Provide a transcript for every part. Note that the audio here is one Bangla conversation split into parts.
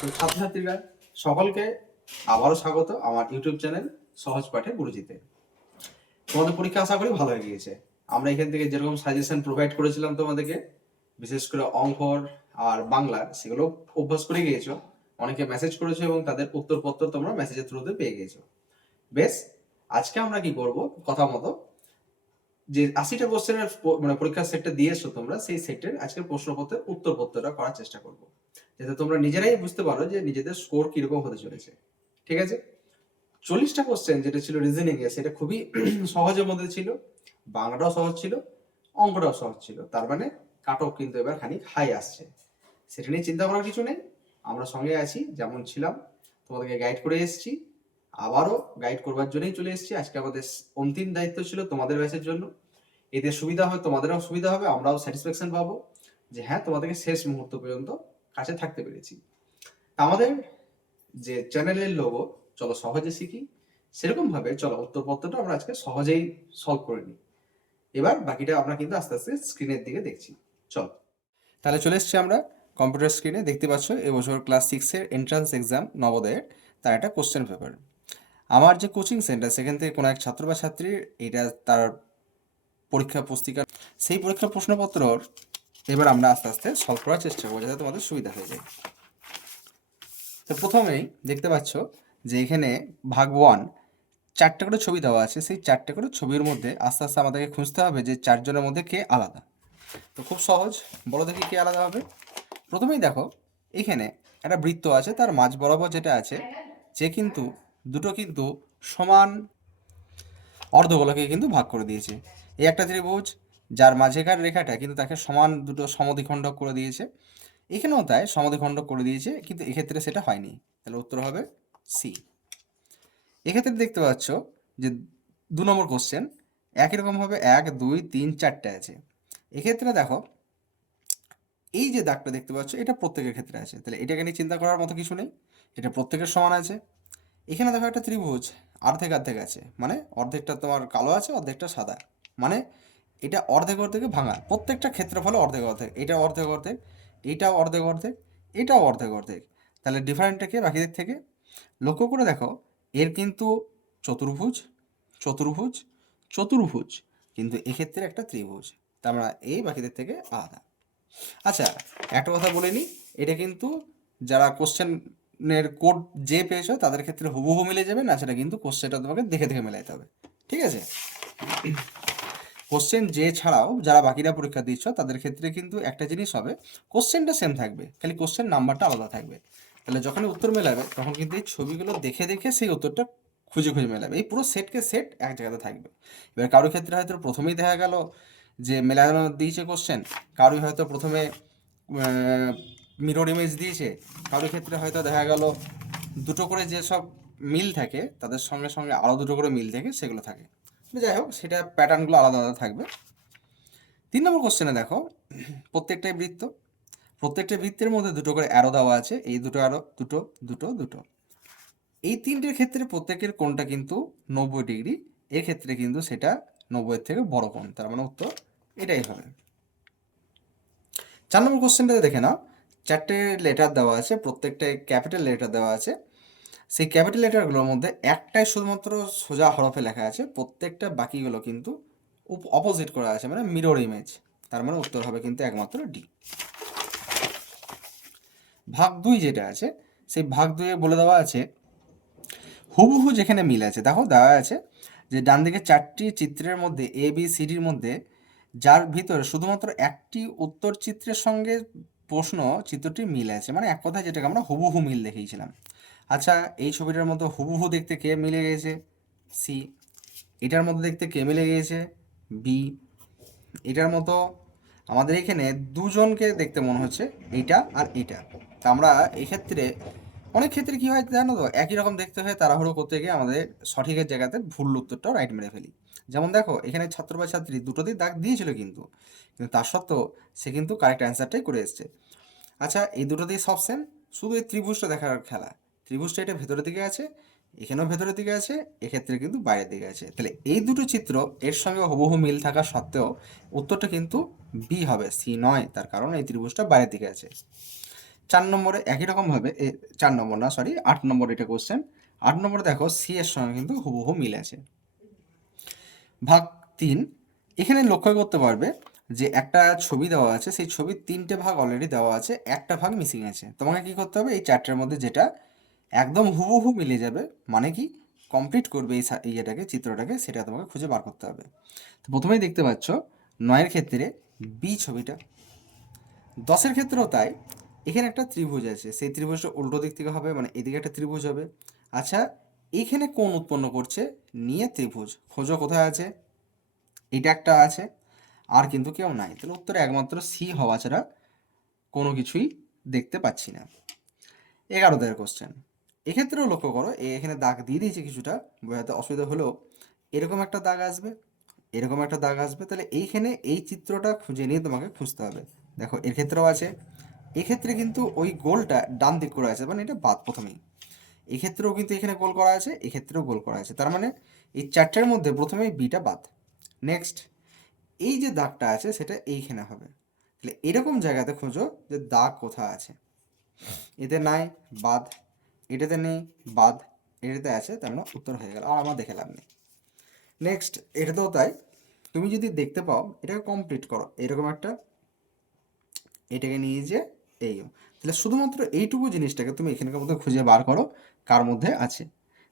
তো ছাত্রছাত্রীরা সকলকে আবারও স্বাগত আমার ইউটিউব চ্যানেল সহজ পাঠে গুরুজিতে। তোমাদের পরীক্ষা আশা করি ভালো হয়ে গিয়েছে। আমরা এখান থেকে যেরকম সাজেশন প্রোভাইড করেছিলাম তোমাদেরকে, বিশেষ করে অঙ্কর আর বাংলা, সেগুলো অভ্যাস করে গিয়েছো। অনেকে মেসেজ করেছো এবং তাদের উত্তরপত্র তোমরা মেসেজের থ্রুতে পেয়ে গিয়েছো। বেশ, আজকে আমরা কি করব, কথা মতো যে 80টা কোশ্চেনের মানে পরীক্ষার সেটটা দিয়েছো তোমরা, সেই সেটের আজকে প্রশ্নপত্রের উত্তরপত্রটা করার চেষ্টা করব, যাতে তোমরা নিজেরাই বুঝতে পারো যে নিজেদের স্কোর কিরকম হতে চলেছে। ঠিক আছে? 40টা কোশ্চেন যেটা ছিল রিজনিং এ, সেটা খুবই সহজের মধ্যে ছিল। বাংলাটাও সহজ ছিল, অঙ্কটাও সহজ ছিল। তার মানে কাট অফ কিন্তু এবার খানিক হাই আসছে। সেটা নিয়ে চিন্তা করার কিছু নেই, আমরা সঙ্গে আছি, যেমন ছিলাম তোমাদেরকে গাইড করে এসেছি, আবারও গাইড করবার জন্যই চলে এসেছি। আজকে আমাদের অন্তিম দায়িত্ব ছিল তোমাদের ব্যাচের জন্য। এতে সুবিধা হয়, তোমাদেরও সুবিধা হবে, আমরাও স্যাটিসফ্যাকশন পাবো যে হ্যাঁ, তোমাদেরকে শেষ মুহূর্ত পর্যন্ত কাছে থাকতে পেরেছি। আমাদের যে চ্যানেলের লোগো চলো সহজে শিখি, সেরকম ভাবে চলো উত্তরপত্রটা আমরা আজকে সহজেই সলভ করে নিই। এবার বাকিটা আমরা কিন্তু আস্তে আস্তে স্ক্রিনের দিকে দেখছি। চলো তাহলে চলে এসছি আমরা কম্পিউটার স্ক্রিনে। দেখতে পাচ্ছ এবছর ক্লাস 6-এর এন্ট্রান্স এক্সাম নবোদয়ের, তার একটা কোশ্চেন পেপার। আমার যে কোচিং সেন্টার, সেখান থেকে কোনো এক ছাত্র বা ছাত্রীর এটা তার পরীক্ষা পুস্তিকা, সেই পরীক্ষা প্রশ্নপত্রর এবার আমরা আস্তে আস্তে সলভ করার চেষ্টা করবো, যাতে তোমাদের সুবিধা হয়ে যায়। তো প্রথমেই দেখতে পাচ্ছ যে এখানে ভাগ 1 4টে করে ছবি দেওয়া আছে। সেই 4টে করে ছবির মধ্যে আস্তে আস্তে আমাদেরকে খুঁজতে হবে যে 4জনের মধ্যে কে আলাদা। তো খুব সহজ, বলো দেখি কে আলাদা হবে। প্রথমেই দেখো এখানে একটা বৃত্ত আছে, তার মাঝ বরাবর যেটা আছে, যে কিন্তু দুটো কিন্তু সমান অর্ধগোলকে কিন্তু ভাগ করে দিয়েছে। এই একটা ত্রিভুজ, যার মাঝেকার রেখাটা কিন্তু তাকে সমান দুটো সমদ্বিখণ্ডক করে দিয়েছে। এখানেও তাই সমদ্বিখণ্ডক করে দিয়েছে, কিন্তু এক্ষেত্রে সেটা হয়নি। তাহলে উত্তর হবে সি। এক্ষেত্রে দেখতে পাচ্ছ যে 2 নম্বর কোশ্চেন একই রকমভাবে 1 2 3 4টে আছে। এক্ষেত্রে দেখো এই যে দাগটা দেখতে পাচ্ছ, এটা প্রত্যেকের ক্ষেত্রে আছে, তাহলে এটাকে নিয়ে চিন্তা করার মতো কিছু নেই, এটা প্রত্যেকের সমান আছে। এখানে দেখো একটা ত্রিভুজ অর্ধেক অর্ধেক আছে, মানে অর্ধেকটা তোমার কালো আছে, অর্ধেকটা সাদা, মানে এটা অর্ধেক অর্ধেকে ভাঙা, প্রত্যেকটা ক্ষেত্রফলে অর্ধেক অর্ধেক, এটা অর্ধেক অর্ধেক, এটাও অর্ধেক অর্ধেক, এটাও অর্ধেক অর্ধেক। তাহলে ডিফারেন্টটা কি বাকিদের থেকে? লক্ষ্য করে দেখো, এর কিন্তু চতুর্ভুজ চতুর্ভুজ চতুর্ভুজ, কিন্তু এক্ষেত্রে একটা ত্রিভুজ, তা আমরা এই বাকিদের থেকে আলাদা। আচ্ছা, একটা কথা বলে নিই, এটা কিন্তু যারা কোশ্চেনের কোড যে পেয়েছো তাদের ক্ষেত্রে হুবহু মিলে যাবে না, সেটা কিন্তু কোশ্চেনটা তোমাকে দেখে দেখে মেলাইতে হবে। ঠিক আছে? কোশ্চেন যে ছাড়াও যারা বাকিরা পরীক্ষা দিচ্ছ, তাদের ক্ষেত্রে কিন্তু একটা জিনিস হবে, কোশ্চেনটা সেম থাকবে, খালি কোশ্চেন নাম্বারটা আলাদা থাকবে। তাহলে যখনই উত্তর মেলাবে, তখন কিন্তু এই ছবিগুলো দেখে দেখে সেই উত্তরটা খুঁজে খুঁজে মেলাবে। এই পুরো সেটকে সেট এক জায়গাতে থাকবে। এবার কারোর ক্ষেত্রে হয়তো প্রথমেই দেখা গেল যে মেলানো দিয়েছে কোশ্চেন, কারোর হয়তো প্রথমে মিরর ইমেজ দিয়েছে, কারোর ক্ষেত্রে হয়তো দেখা গেল দুটো করে যেসব মিল থাকে তাদের সঙ্গে সঙ্গে আরও দুটো করে মিল থাকে, সেগুলো থাকে। যাই হোক, সেটা প্যাটার্নগুলো আলাদা আলাদা থাকবে। 3 নম্বর কোশ্চেনে দেখো, প্রত্যেকটাই বৃত্ত, প্রত্যেকটা বৃত্তের মধ্যে দুটো করে অ্যারো দেওয়া আছে, এই দুটো অ্যারো, দুটো দুটো দুটো, এই তিনটের ক্ষেত্রে প্রত্যেকের কোণটা কিন্তু 90 ডিগ্রি। এর ক্ষেত্রে কিন্তু সেটা 90-এর থেকে বড় কোণ, তার মানে উত্তর এটাই হবে। 4 নম্বর কোশ্চেনটাতে দেখে নাও, 4টে লেটার দেওয়া আছে, প্রত্যেকটাই ক্যাপিটাল লেটার দেওয়া আছে। সেই ক্যাপিটাল লেটারগুলোর মধ্যে একটাই শুধুমাত্র সোজা হরফে লেখা আছে, প্রত্যেকটা বাকিগুলো কিন্তু অপোজিট করা আছে, মানে মিরর ইমেজ, তার মানে উত্তর হবে কিন্তু একমাত্র ডি। ভাগ 2 যেটা আছে, সেই ভাগ 2-এ বলে দেওয়া আছে হুবহু যেখানে মিল আছে। দেখো দেওয়া আছে যে ডান দিকে 4টি চিত্রের মধ্যে এ বি সি ডির মধ্যে যার ভিতরে শুধুমাত্র একটি উত্তর চিত্রের সঙ্গে প্রশ্ন চিত্রটি মিল আছে, মানে এক কথায় যেটাকে আমরা হুবহু মিল দেখিয়েছিলাম। আচ্ছা, এই ছবিটার মতো হুবহু দেখতে কে মিলে গিয়েছে? সি। এটার মধ্যে দেখতে কে মিলে গিয়েছে? বি। এটার মতো আমাদের এখানে দুজনকে দেখতে মনে হচ্ছে, এইটা আর এইটা। তা আমরা এক্ষেত্রে অনেক ক্ষেত্রে কী হয় জানো তো, একই রকম দেখতে হয়, তাড়াহুড়ো করতে গিয়ে আমাদের সঠিকের জায়গাতে ভুল উত্তরটাও রাইট মেরে ফেলি। যেমন দেখো, এখানে ছাত্র বা ছাত্রী দুটোতেই দাগ দিয়েছিল, কিন্তু কিন্তু তার সত্ত্বেও সে কিন্তু কারেক্ট অ্যান্সারটাই করে এসছে। আচ্ছা, এই দুটোতেই সব সেম, শুধু এই ত্রিভুজটা দেখার খেলা। ত্রিভুজটা এটা ভেতরের দিকে আছে, এখানেও ভেতরের দিকে আছে, এক্ষেত্রে কিন্তু বাইরের দিকে আছে। তাহলে এই দুটো চিত্র এর সঙ্গে হুবহু মিল থাকা সত্ত্বেও উত্তরটা কিন্তু বি হবে, সি নয়, তার কারণ এই ত্রিভুজটা বাইরের দিকে আছে। 4 নম্বরে একই রকমভাবে 4 নম্বর না, সরি 8 নম্বর এটা কোশ্চেন। 8 নম্বরে দেখো সি এর সঙ্গে কিন্তু হুবহু মিল আছে। ভাগ 3, এখানে লক্ষ্য করতে পারবে যে একটা ছবি দেওয়া আছে, সেই ছবির 3টে ভাগ অলরেডি দেওয়া আছে, একটা ভাগ মিসিং আছে। তোমাকে কি করতে হবে, এই 4টের মধ্যে যেটা একদম হুবহু মিলে যাবে, মানে কি কমপ্লিট করবে এই ইয়েটাকে, চিত্রটাকে, সেটা তোমাকে খুঁজে বার করতে হবে। তো প্রথমেই দেখতে পাচ্ছ 9-এর ক্ষেত্রে বি ছবিটা, 10-এর ক্ষেত্রেও তাই। এখানে একটা ত্রিভুজ আছে, সেই ত্রিভুজটা উল্টো দিক থেকে হবে, মানে এদিকে একটা ত্রিভুজ হবে। আচ্ছা, এইখানে কোণ উৎপন্ন করছে, নিয়ে ত্রিভুজ খোঁজো কোথায় আছে, এটা একটা আছে, আর কিন্তু কেউ নাই। তাহলে উত্তরে একমাত্র সি হওয়া ছাড়া কোনো কিছুই দেখতে পাচ্ছি না। 11 কোশ্চেন, এক্ষেত্রেও লক্ষ্য করো, এখানে দাগ দিয়ে দিয়েছে কিছুটা, বোঝাতে অসুবিধা হলেও এরকম একটা দাগ আসবে, এরকম একটা দাগ আসবে। তাহলে এইখানে এই চিত্রটা খুঁজে নিয়ে তোমাকে খুঁজতে হবে। দেখো এর ক্ষেত্রেও আছে, এক্ষেত্রে কিন্তু ওই গোলটা ডান দিক করে আছে, মানে এটা বাদ প্রথমেই। এক্ষেত্রেও কিন্তু এখানে গোল করা আছে, এক্ষেত্রেও গোল করা আছে, তার মানে এই 4টের মধ্যে প্রথমেই বিটা বাদ। নেক্সট, এই যে দাগটা আছে সেটা এইখানে হবে। তাহলে এরকম জায়গাতে খোঁজো যে দাগ কোথায় আছে, এতে নাই, বাদ, এটাতে নেই, বাদ, এটাতে আছে, তার মানে উত্তর হয়ে গেল, আর আমার দেখে লাভ নেই। নেক্সট, এটাতেও তাই, তুমি যদি দেখতে পাও এটাকে কমপ্লিট করো, এরকম একটা, এটাকে নিয়ে যে এই, তাহলে শুধুমাত্র এইটুকু জিনিসটাকে তুমি এখানকার মধ্যে খুঁজে বার করো কার মধ্যে আছে।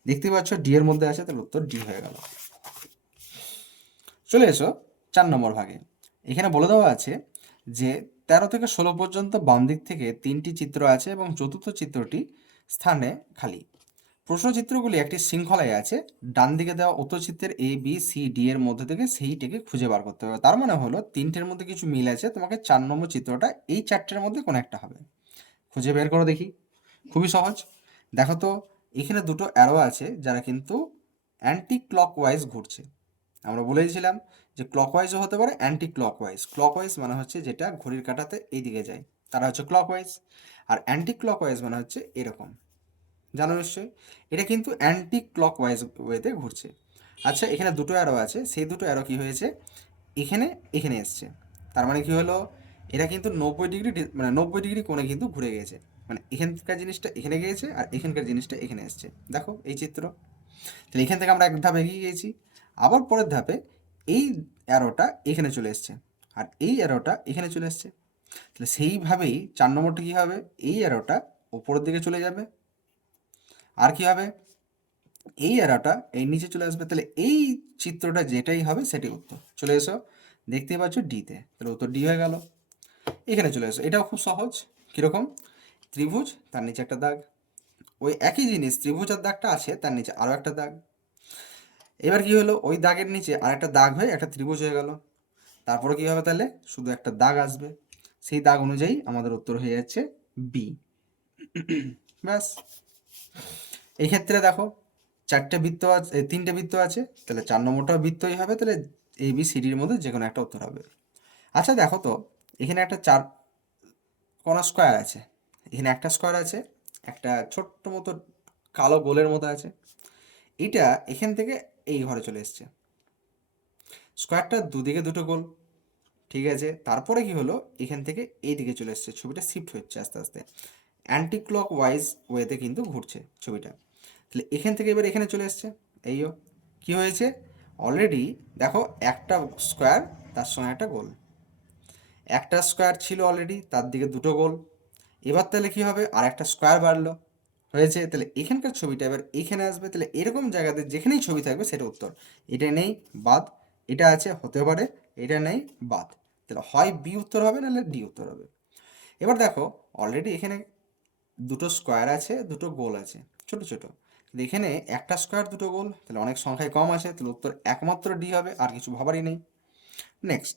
দেখতে পাচ্ছ ডি এর মধ্যে আছে, তাহলে উত্তর ডি হয়ে গেল। চলে এসো 4 নম্বর ভাগে। এখানে বলে দেওয়া আছে যে 13 থেকে 16 পর্যন্ত বাম দিক থেকে 3টি চিত্র আছে এবং চতুর্থ চিত্রটি স্থানে খালি। প্রশ্নচিত্রগুলি একটি শৃঙ্খলায় আছে, ডান দিকে দেওয়া উত্তরচিত্রের এ বি সি ডি এর মধ্যে থেকে সেইটিকে খুঁজে বার করতে হবে। তার মানে হলো 3টের মধ্যে কিছু মিল আছে, তোমাকে 4 নম্বর চিত্রটা এই 4টের মধ্যে কোনো একটা হবে, খুঁজে বের করো দেখি। খুবই সহজ, দেখো তো এখানে দুটো অ্যারো আছে যারা কিন্তু অ্যান্টি ক্লকওয়াইজ ঘুরছে। আমরা বলেছিলাম যে ক্লকওয়াইজও হতে পারে, অ্যান্টি ক্লকওয়াইজ। ক্লকওয়াইজ মানে হচ্ছে যেটা ঘড়ির কাঁটাতে এইদিকে যায়, তারা হচ্ছে ক্লকওয়াইজ, আর অ্যান্টি ক্লকওয়াইজ মানে হচ্ছে এরকম, জানো নিশ্চয়ই, এটা কিন্তু অ্যান্টি ক্লকওয়াইজ ওয়েতে ঘুরছে। আচ্ছা, এখানে দুটো অ্যারো আছে, সেই দুটো অ্যারো কী হয়েছে, এখানে এখানে এসছে, তার মানে কি হলো, এটা কিন্তু 90 ডিগ্রি, মানে 90 ডিগ্রি কোণে কিন্তু ঘুরে গেছে, মানে এখানকার জিনিসটা এখানে গিয়েছে আর এখানকার জিনিসটা এখানে এসছে। দেখো এই চিত্র, তাহলে এখান থেকে আমরা এক ধাপ এগিয়ে গিয়েছি। আবার পরের ধাপে এই অ্যারোটা এখানে চলে এসছে আর এই অ্যারোটা এখানে চলে এসছে, তাহলে সেইভাবেই 4 নম্বরটা কী হবে, এই অ্যারোটা ওপরের দিকে চলে যাবে, আর কি হবে, এই অ্যারোটা এই নিচে চলে আসবে। তাহলে এই চিত্রটা যেটাই হবে সেটাই উত্তর। চলে এসো, দেখতেই পাচ্ছ ডিতে, তাহলে উত্তর ডি হয়ে গেল। এখানে চলে এসো, এটাও খুব সহজ। কীরকম, ত্রিভুজ, তার নিচে একটা দাগ, ওই একই জিনিস, ত্রিভুজ আর দাগটা আছে, তার নিচে আরও একটা দাগ। এবার কি হলো, ওই দাগের নিচে আর একটা দাগ হয়ে একটা ত্রিভুজ হয়ে গেল। তারপরে কী হবে, তাহলে শুধু একটা দাগ আসবে, সেই দাগ অনুযায়ী আমাদের উত্তর হয়ে যাচ্ছে বি। ব্যাস। এই ক্ষেত্রে দেখো 4টে বৃত্ত আছে, 3টে বৃত্ত আছে, তাহলে 4 নম্বরটাও বৃত্তই হবে, তাহলে এ বি সি ডির মধ্যে যে কোনো একটা উত্তর হবে। আচ্ছা দেখো তো, এখানে একটা 4 কোণা স্কোয়ার আছে, এখানে একটা স্কোয়ার আছে, একটা ছোট্ট মতো কালো গোলের মতো আছে, এটা এখান থেকে এই ঘরে চলে এসছে, স্কোয়ারটার দুদিকে দুটো গোল, ঠিক আছে। তারপরে কি হলো, এখান থেকে এই দিকে চলে এসছে, ছবিটা শিফট হচ্ছে আস্তে আস্তে, অ্যান্টি ক্লক ওয়াইজ ওয়েতে কিন্তু ঘুরছে ছবিটা। তাহলে এখান থেকে এবার এখানে চলে এসছে, এইও কি হয়েছে, অলরেডি দেখো একটা স্কোয়ার, তার সঙ্গে একটা গোল, একটা স্কোয়ার ছিল অলরেডি, তার দিকে দুটো গোল, এবার তাহলে কি হবে, আর একটা স্কোয়ার বাড়লো, হয়েছে। তাহলে এখানকার ছবিটা এবার এখানে আসবে, তাহলে এরকম জায়গাতে যেখানেই ছবি থাকবে সেটা উত্তর। এটা নেই, বাদ, এটা আছে, হতে পারে, এটা নেই, বাদ, তাহলে হয় বি উত্তর হবে, নাহলে ডি উত্তর হবে। এবার দেখো অলরেডি এখানে দুটো স্কোয়ার আছে, দুটো গোল আছে ছোট ছোট, কিন্তু এখানে একটা স্কোয়ার দুটো গোল, তাহলে অনেক সংখ্যায় কম আছে, তাহলে উত্তর একমাত্র ডি হবে, আর কিছু ভাবারই নেই। নেক্সট,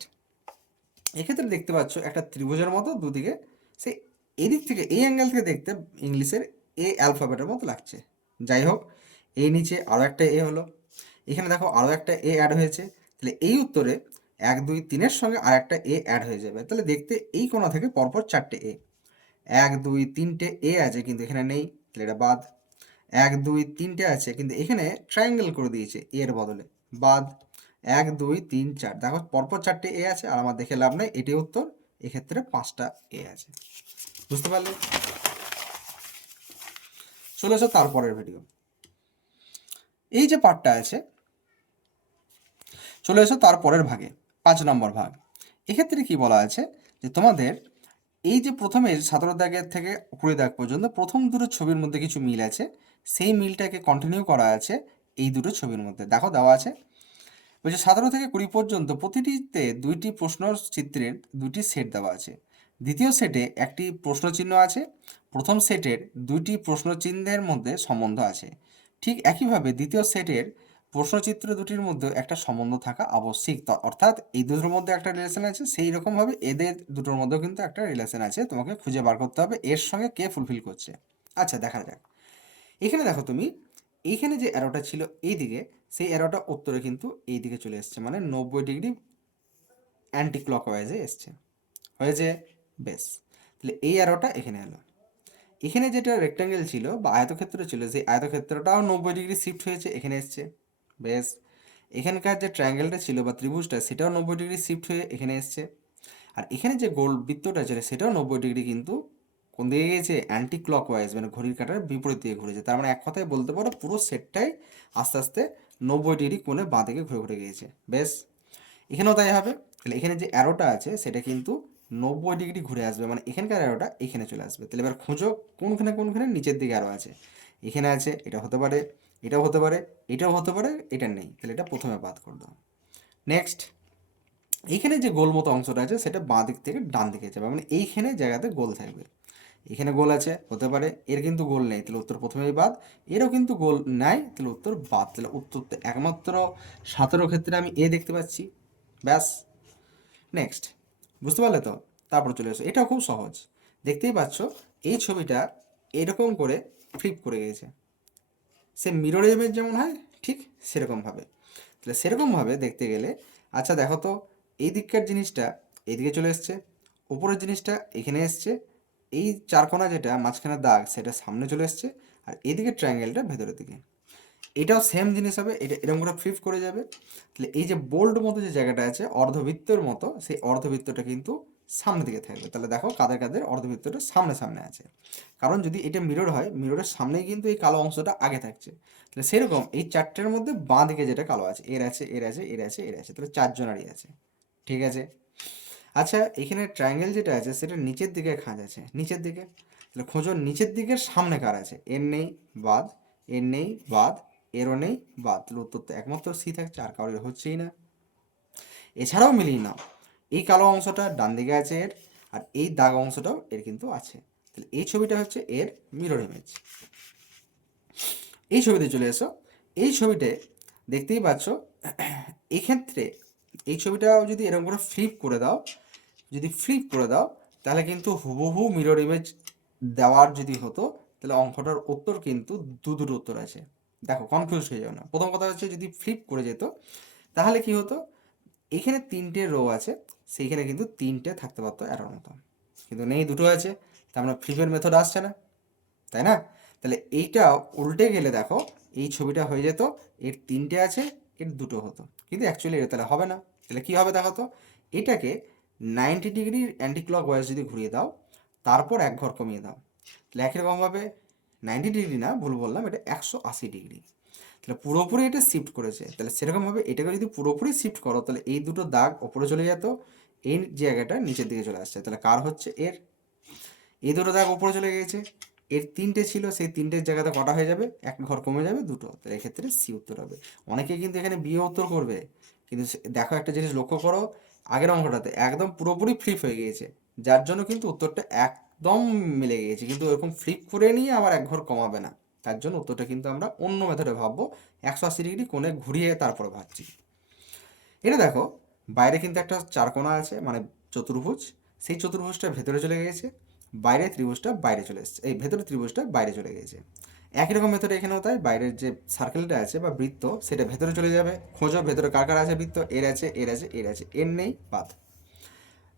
এক্ষেত্রে দেখতে পাচ্ছ একটা ত্রিভুজের মতো দুদিকে, সে এদিক থেকে এই অ্যাঙ্গেল থেকে দেখতে ইংলিশের এ অ্যালফাবেটের মতো লাগছে। যাই হোক, এই নিচে আরও একটা এ হলো, এখানে দেখো আরও একটা এ অ্যাড হয়েছে, তাহলে এই উত্তরে 1 2 3-এর সঙ্গে আর একটা এ অ্যাড হয়ে যাবে, তাহলে দেখতে এই কোণা থেকে পরপর 4টে এ, 1 2 3টে এ আছে কিন্তু এখানে নেই, তাহলে এটা বাদ। 1 2 3টে আছে কিন্তু এখানে ট্রায়াঙ্গেল করে দিয়েছে এর বদলে, বাদ। 1 2 3 4, দেখো পরপর 4টে এ আছে, আর আমার দেখে লাভ নেই, এটি উত্তর। এক্ষেত্রে 5টা এ আছে। বুঝতে পারলে? চলে এসো তারপরের ভিডিও। এই যে পার্টটা আছে, চলে এসো তারপরের ভাগে, 5 নম্বর ভাগ। এক্ষেত্রে কি বলা আছে যে তোমাদের এই যে প্রথমে 17 দাগের থেকে 20 দাগ পর্যন্ত প্রথম দুটো ছবির মধ্যে কিছু মিল আছে, সেই মিলটাকে কন্টিনিউ করা আছে এই দুটো ছবির মধ্যে। দেখো দেওয়া আছে, বলছে 17 থেকে 20 পর্যন্ত প্রতিটিতে 2টি প্রশ্ন চিত্রের 2টি সেট দেওয়া আছে। দ্বিতীয় সেটে একটি প্রশ্নচিহ্ন আছে। প্রথম সেটের 2টি প্রশ্নচিহ্নের মধ্যে সম্বন্ধ আছে। ঠিক একইভাবে দ্বিতীয় সেটের প্রশ্নচিত্র দুটির মধ্যে একটা সম্বন্ধ থাকা আবশ্যিক। অর্থাৎ এই দুটোর মধ্যে একটা রিলেশন আছে, সেই রকমভাবে এদের দুটোর মধ্যেও কিন্তু একটা রিলেশন আছে। তোমাকে খুঁজে বার করতে হবে এর সঙ্গে কে ফুলফিল করছে। আচ্ছা দেখা যাক, এখানে দেখো তুমি, এইখানে যে অ্যারোটা ছিল এইদিকে, সেই অ্যারোটা উত্তরে কিন্তু এই দিকে চলে এসছে, মানে 90 ডিগ্রি অ্যান্টি ক্লকওয়াইজে এসছে। হয়েছে? বেশ, তাহলে এই অ্যারোটা এখানে এলো। এখানে যেটা রেক্ট্যাঙ্গেল ছিল বা আয়তক্ষেত্র ছিল, সেই আয়তক্ষেত্রটাও 90 ডিগ্রি শিফট হয়েছে, এখানে এসছে। বেশ, এখানকার যে ট্রায়াঙ্গেলটা ছিল বা ত্রিভুজটা, সেটাও 90 ডিগ্রি শিফট হয়ে এখানে এসছে। আর এখানে যে গোল বৃত্তটা ছিল, সেটাও 90 ডিগ্রি কিন্তু কোন দিকে গিয়েছে? অ্যান্টি ক্লকওয়াইজ, মানে ঘড়ির কাঁটার বিপরীত দিকে ঘুরেছে। তার মানে এক কথায় বলতে পারো পুরো সেটটাই আস্তে আস্তে 90 ডিগ্রি কোণে বাঁ দিকে ঘুরে ঘুরে গিয়েছে। বেশ, এখানেও তাই হবে। তাহলে এখানে যে অ্যারোটা আছে সেটা কিন্তু 90 ডিগ্রি ঘুরে আসবে, মানে এখানকার অ্যারোটা এখানে চলে আসবে। তাহলে এবার খোঁজো কোনখানে কোনখানে নিচের দিকে অ্যারো আছে। এখানে আছে, এটা হতে পারে, এটাও হতে পারে, এটাও হতে পারে, এটা নেই, তাহলে এটা প্রথমে বাদ করে দাও। নেক্সট, এইখানে যে গোল মতো অংশটা আছে সেটা বাঁ দিক থেকে ডান দিকে যাবে, মানে এইখানে জায়গাতে গোল থাকবে। এখানে গোল আছে, হতে পারে, এর কিন্তু গোল নেই, তাহলে উত্তর প্রথমেই বাদ। এরও কিন্তু গোল নাই, তাহলে উত্তর বাদ। তাহলে উত্তর একমাত্র 17 ক্ষেত্রে আমি এ দেখতে পাচ্ছি। ব্যাস, নেক্সট, বুঝতে পারলে তো? তারপর চলে এসো, এটাও খুব সহজ। দেখতেই পাচ্ছ এই ছবিটা এরকম করে ফ্লিপ করে গেছে, সে মিরর ইমেজ যেমন হয় ঠিক সেরকমভাবে। তাহলে সেরকমভাবে দেখতে গেলে, আচ্ছা দেখো তো, এই দিককার জিনিসটা এইদিকে চলে এসছে, উপরের জিনিসটা এখানে এসছে, এই চারকোনা যেটা মাঝখানে দাগ সেটা সামনে চলে এসছে, আর এদিকে ট্রায়াঙ্গেলটা ভেতরের দিকে। এটাও সেম জিনিস হবে, এটা এরকম করে ফ্লিপ করে যাবে। তাহলে এই যে বোল্ড মতো যে জায়গাটা আছে অর্ধবৃত্তের মতো, সেই অর্ধবৃত্তটা কিন্তু সামনের দিকে থাকবে। তাহলে দেখো কাদের কাদের অর্ধবৃত্তটা সামনে সামনে আছে, কারণ যদি এটা মিরর হয়, মিররের সামনেই কিন্তু এই কালো অংশটা আগে থাকছে। তাহলে সেরকম এই চারটের মধ্যে বাঁ দিকে যেটা কালো আছে, এর আছে, এর আছে, এর আছে, এর আছে, তাহলে 4 জনারই আছে। ঠিক আছে। আচ্ছা, এখানে ট্রায়াঙ্গেল যেটা আছে সেটা নিচের দিকে খাঁজ আছে, নিচের দিকে। তাহলে খোঁজো নিচের দিকের সামনে কার আছে। এর নেই, বাদ। এর নেই, বাদ। এরও নেই, বাদ। তাহলে উত্তর তো একমাত্র সি থাকছে, আর কারোর হচ্ছেই না। এছাড়াও মিলিয়ে নাও, এই কালো অংশটা ডান দিকে আছে এর, আর এই দাগ অংশটাও এর কিন্তু আছে। তাহলে এই ছবিটা হচ্ছে এর মিরর ইমেজ। এই ছবিতে চলে এসো, এই ছবিতে দেখতেই পাচ্ছ, এক্ষেত্রে এই ছবিটাও যদি এরকম করে ফ্লিপ করে দাও, যদি ফ্লিপ করে দাও, তাহলে কিন্তু হুবহু মিরর ইমেজ দেওয়ার যদি হতো, তাহলে অঙ্কটার উত্তর কিন্তু দুটো উত্তর আছে। দেখো কনফিউজ হয়ে যাও না। প্রথম কথা হচ্ছে যদি ফ্লিপ করে যেত তাহলে কি হতো, এখানে 3টে রো আছে, সেইখানে কিন্তু 3টে থাকতে পারতো অ্যারোর মতো, কিন্তু নেই, দুটো আছে। তার মানে ফ্লিপের মেথড আসছে না, তাই না? তাহলে এইটা উল্টে গেলে দেখো এই ছবিটা হয়ে যেত, এর 3টে আছে, এর 2টো হতো, কিন্তু অ্যাকচুয়ালি এটা তাহলে হবে না। তাহলে কী হবে দেখো তো, এটাকে 90 ডিগ্রি অ্যান্টি ক্লক ওয়াইজ যদি ঘুরিয়ে দাও, তারপর এক ঘর কমিয়ে দাও, তাহলে একই রকমভাবে 90 ডিগ্রি না, ভুল বললাম, এটা 180 ডিগ্রি। তাহলে পুরোপুরি এটা শিফট করেছে। তাহলে সেরকমভাবে এটাকে যদি পুরোপুরি শিফট করো, তাহলে এই দুটো দাগ ওপরে চলে যেত, এই জায়গাটা নিচের দিকে চলে আসছে। তাহলে কার হচ্ছে? এর। এই দুটো দাগ উপরে চলে গেছে, এর 3টে ছিল, সেই 3টের জায়গাতে কটা হয়ে যাবে? এক ঘর কমে যাবে, 2টো। তাহলে এক্ষেত্রে সি উত্তর হবে। অনেকে কিন্তু এখানে বিয়ে উত্তর করবে, কিন্তু দেখো একটা জিনিস লক্ষ্য করো, আগের অঙ্কটাতে একদম পুরোপুরি ফ্লিপ হয়ে গিয়েছে, যার জন্য কিন্তু উত্তরটা একদম মিলে গিয়েছে, কিন্তু এরকম ফ্লিপ করে নিয়ে আবার এক ঘর কমাবে না, তার জন্য উত্তরটা কিন্তু আমরা অন্য মেথডে ভাববো, 180 ডিগ্রি কোণে ঘুরিয়ে তারপরে ভাবছি। এটা দেখো, বাইরে কিন্তু একটা চারকোনা আছে, মানে চতুর্ভুজ, সেই চতুর্ভুজটা ভেতরে চলে গেছে, বাইরে ত্রিভুজটা বাইরে চলে এসেছে, এই ভেতরে ত্রিভুজটা বাইরে চলে গেছে। একই রকম ভেতরে এখানেও তাই, বাইরের যে সার্কেলটা আছে বা বৃত্ত সেটা ভেতরে চলে যাবে। খোঁজো ভেতরে কার কার আছে বৃত্ত, এর আছে, এর আছে, এর আছে, এর নেই, বাদ।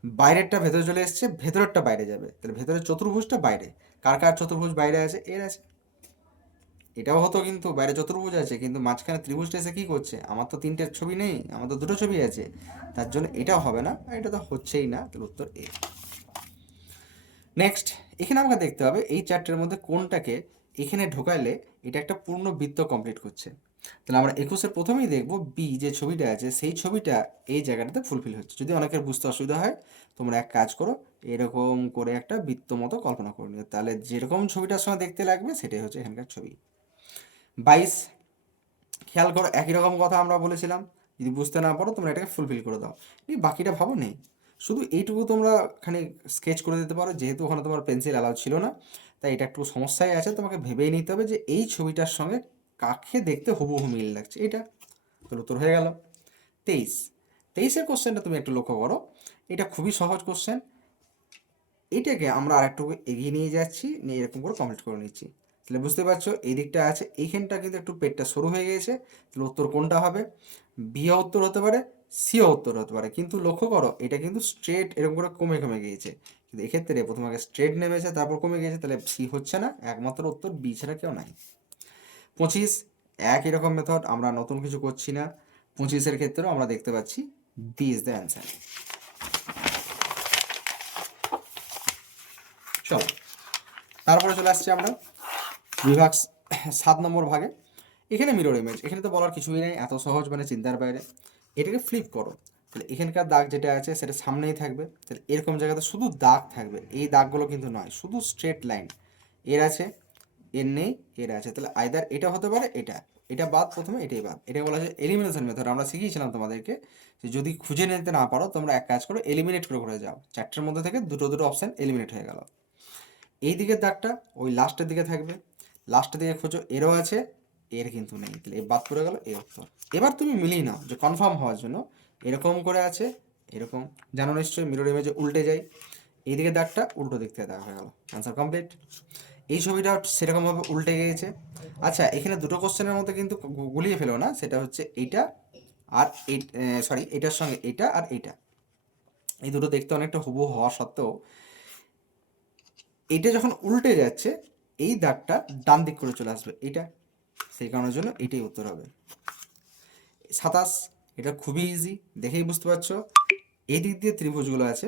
বাইরেরটা ভেতরে চলে এসছে, ভেতরেরটা বাইরে যাবে, তাহলে ভেতরের চতুর্ভুজটা বাইরে, কার কার চতুর্ভুজ বাইরে আছে, এর আছে। এটাও হতো, কিন্তু বাইরে চতুর্ভুজ আছে, কিন্তু মাঝখানে ত্রিভুজটা এসে কী করছে? আমার তো 3টে ছবি নেই, আমার তো 2টো ছবি আছে, তার জন্য এটাও হবে না, আর এটা তো হচ্ছেই না, তাহলে উত্তর এ। নেক্সট, এখানে আমাকে দেখতে হবে এই চারটের মধ্যে কোনটাকে এখানে ঢোকাইলে এটা একটা পূর্ণ বৃত্ত কমপ্লিট করছে। তাহলে আমরা 21-এর প্রথমেই দেখব বি যে ছবিটা আছে সেই ছবিটা এই জায়গাটাতে ফুলফিল হচ্ছে। যদি অনেকের বুঝতে অসুবিধা হয় তোমরা এক কাজ করো, এরকম করে একটা বৃত্ত মতো কল্পনা করে নিও, তাহলে যেরকম ছবিটার সঙ্গে দেখতে লাগবে সেটাই হচ্ছে এখানকার ছবি। 22 খেয়াল করো, একই রকম কথা আমরা বলেছিলাম, যদি বুঝতে না পারো তোমরা এটাকে ফুলফিল করে দাও। এই বাকিটা ভাবো নেই, শুধু এইটুকু তোমরা খানিক স্কেচ করে দিতে পারো, যেহেতু ওখানে তোমার পেন্সিল অ্যালাউ ছিল না তাই এটা একটু সমস্যায় আছে। তোমাকে ভেবেই নিতে হবে যে এই ছবিটার সঙ্গে কাকে দেখতে হুবহু মিল লাগছে, এটা তাহলে উত্তর হয়ে গেল। 23-এর কোশ্চেনটা তুমি একটু লক্ষ্য করো, এটা খুবই সহজ কোশ্চেন। এটাকে আমরা আর একটু এগিয়ে নিয়ে যাচ্ছি, নিয়ে এরকম করে কমপ্লিট করে নিচ্ছি। তাহলে বুঝতে পারছো এই দিকটা আছে, এইখানটা কিন্তু একটু পেটটা সরু হয়ে গিয়েছে। তাহলে উত্তর কোনটা হবে? বিও উত্তর হতে পারে, সিও উত্তর হতে পারে, কিন্তু লক্ষ্য করো এটা কিন্তু স্ট্রেট এরকম করে কমে কমে গিয়েছে, কিন্তু এক্ষেত্রে প্রথমে আগে স্ট্রেট নেমেছে তারপর কমে গিয়েছে, তাহলে সি হচ্ছে না, একমাত্র উত্তর বি ছাড়া কেউ নাই। 25 একই রকম মেথড, আমরা নতুন কিছু করছি না। 25-এর ক্ষেত্রেও আমরা দেখতে পাচ্ছি বি ইজ দ্য অ্যান্সার। চলো তারপরে চলে আসছি আমরা বিভাগ 7 নম্বর ভাগে। এখানে মিরর ইমেজ, এখানে তো বলার কিছুই নেই, এত সহজ মানে চিন্তার বাইরে। এটাকে ফ্লিপ করো, তাহলে এখানকার দাগ যেটা আছে সেটা সামনেই থাকবে, তাহলে এরকম জায়গাতে শুধু দাগ থাকবে, এই দাগগুলো কিন্তু নয়, শুধু স্ট্রেট লাইন। এর আছে, এর নেই, এর আছে, তাহলে আইদার এটা হতে পারে, এটা এটা বাদ, প্রথমে এটাই বাদ। এটা বলা যায় এলিমিনেশন মেথড, আমরা শিখিয়েছিলাম তোমাদেরকে যে যদি খুঁজে নিতে না পারো তোমরা এক কাজ করো, এলিমিনেট করে করে যাও, চারটের মধ্যে থেকে দুটো দুটো অপশান এলিমিনেট হয়ে গেল। এই দিকের দাগটা ওই লাস্টের দিকে থাকবে, লাস্টের দিকে খোঁজো, এরও আছে, এর কিন্তু নেই, তাহলে এ বাদ পড়ে গেল, এ উত্তর। এবার তুমি মিলিয়ে নাও যে কনফার্ম হওয়ার জন্য, এরকম করে আছে, এরকম, জানো নিশ্চয়ই মিরর ইমেজে উল্টে যায়, এই দিকে দাগটা উল্টো দিক থেকে দেখা হয়ে গেল, অ্যান্সার কমপ্লিট। এই ছবিটা সেরকমভাবে উল্টে গিয়েছে। আচ্ছা এখানে দুটো কোশ্চেনের মধ্যে কিন্তু গুলিয়ে ফেলো না, সেটা হচ্ছে এইটা আর এই, সরি এটার সঙ্গে এইটা আর এইটা, এই দুটো দেখতে অনেকটা হুবহু হওয়া সত্ত্বেও এইটা যখন উল্টে যাচ্ছে এই দাগটা ডান দিক করে চলে আসবে, এইটা সেই কারণের জন্য এটাই উত্তর হবে। 27 এটা খুবই ইজি, দেখেই বুঝতে পারছো, এই দিক দিয়ে ত্রিভুজগুলো আছে,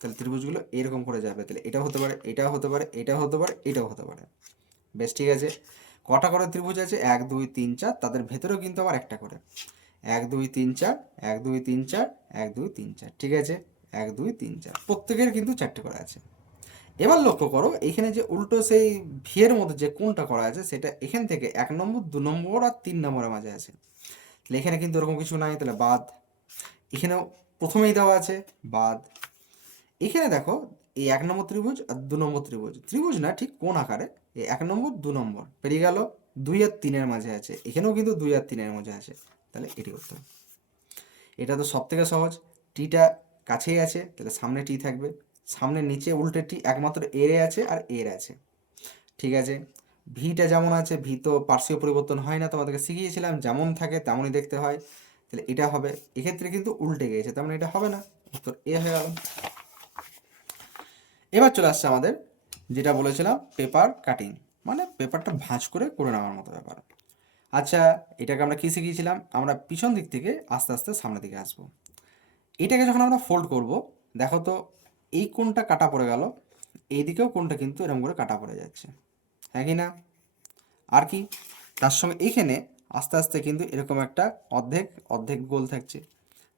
তাহলে ত্রিভুজগুলো এরকম করে যাবে, তাহলে এটাও হতে পারে, এটাও হতে পারে, এটাও হতে পারে, এটাও হতে পারে। বেশ ঠিক আছে, কটা করে ত্রিভুজ আছে? 1 2 3 4, তাদের ভেতরেও কিন্তু আবার একটা করে 1 2 3 4, 1 2 3 4, 1 2 3 4, ঠিক আছে, 1 2 3 4, প্রত্যেকের কিন্তু চারটে করে আছে। এবার লক্ষ্য করো এখানে যে উল্টো সেই ভিয়ের মধ্যে যে কোনটা করা আছে সেটা এখান থেকে 1 নম্বর 2 নম্বর আর 3 নম্বরের মাঝে আছে, তাহলে এখানে কিন্তু এরকম কিছু নাই, তাহলে বাদ। এখানেও প্রথমেই দেওয়া আছে, বাদ। এখানে দেখো এই 1 নম্বর ত্রিভুজ আর 2 নম্বর ত্রিভুজ, ত্রিভুজ না ঠিক কোন আকারে, এই 1 নম্বর 2 নম্বর পেরিয়ে গেল, 2 আর 3-এর মাঝে আছে, এখানেও কিন্তু 2 আর 3-এর মাঝে আছে, তাহলে এটি উত্তর। এটা তো সব থেকে সহজ, টিটা কাছেই আছে তাহলে সামনে টি থাকবে, সামনে নিচে উল্টে টি একমাত্র এর আছে আর এর আছে, ঠিক আছে। ভিটা যেমন আছে, ভি তো পার্শ্বীয় পরিবর্তন হয় না, তোমাদেরকে শিখিয়েছিলাম যেমন থাকে তেমনই দেখতে হয়, তাহলে এটা হবে, এক্ষেত্রে কিন্তু উল্টে গিয়েছে তার মানে এটা হবে না, উত্তর এ হয়ে গেল। এবার চলে আসছে আমাদের যেটা বলেছিলাম পেপার কাটিং, মানে পেপারটা ভাঁজ করে করে নেওয়ার মতো ব্যাপার। আচ্ছা এটাকে আমরা কী শিখিয়েছিলাম, আমরা পিছন দিক থেকে আস্তে আস্তে সামনের দিকে আসবো। এটাকে যখন আমরা ফোল্ড করব, দেখো তো এই কোণটা কাটা পড়ে গেল, এইদিকেও কোণটা কিন্তু এরকম করে কাটা পড়ে যাচ্ছে, হ্যাঁ কি না? আর কি তার সঙ্গে এইখানে আস্তে আস্তে কিন্তু এরকম একটা অর্ধেক অর্ধেক গোল থাকছে,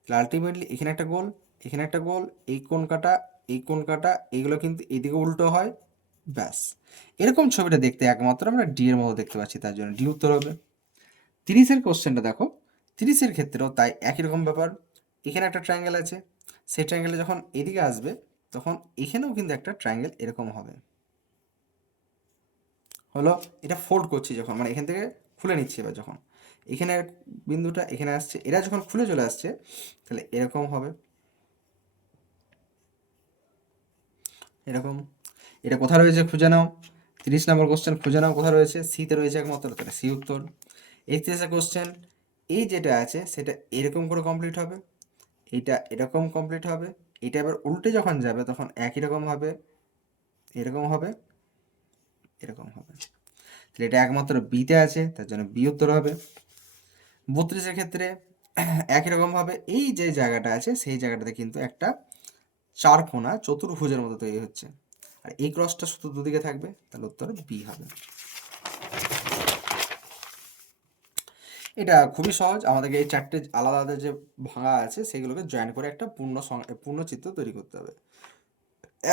তাহলে আলটিমেটলি এখানে একটা গোল, এখানে একটা গোল, এই কোণ কাটা, এই কোণ কাটা, এইগুলো কিন্তু এইদিকে উল্টো হয়, ব্যাস। এরকম ছবিটা দেখতে একমাত্র আমরা ডি এর মতো দেখতে পাচ্ছি, তার জন্য ডি উত্তর হবে। 30-এর কোশ্চেনটা দেখো, 30-এর ক্ষেত্রেও তাই একই রকম ব্যাপার, এখানে একটা ট্রায়াঙ্গেল আছে, সেই ট্রায়াঙ্গেলে যখন এদিকে আসবে তখন এখানেও কিন্তু একটা ট্রায়াঙ্গেল এরকম হবে, হলো। এটা ফোল্ড করছি যখন, মানে এখান থেকে খুলে নিচ্ছি, এবার যখন এখানে বিন্দুটা এখানে আসছে, এরা যখন খুলে চলে আসছে তাহলে এরকম হবে, এরকম। এটা কোথায় রয়েছে খুঁজে নাও, 30 নম্বর কোশ্চেন খুঁজে নাও কোথায় রয়েছে, সিতে রয়েছে একমাত্র, তাহলে সি উত্তর। 31 কোশ্চেন, এই যেটা আছে সেটা এরকম করে কমপ্লিট হবে, এইটা এরকম কমপ্লিট হবে, এটা এবার উল্টে যখন যাবে তখন একই রকম হবে, এরকম হবে, এরকম হবে, তাহলে এটা একমাত্র বিতে আছে তার জন্য বি উত্তর হবে। 32-এর ক্ষেত্রে একই রকমভাবে এই যে জায়গাটা আছে সেই জায়গাটাতে কিন্তু একটা চারকোনা চতুর্ভুজের মতো তৈরি হচ্ছে, আর এই ক্রসটা শুধু দুদিকে থাকবে, তাহলে উত্তর বি হবে। এটা খুবই সহজ, আমাদেরকে এই চারটে আলাদা আলাদা যে ভাঙা আছে সেগুলোকে জয়েন করে একটা পূর্ণ চিত্র তৈরি করতে হবে।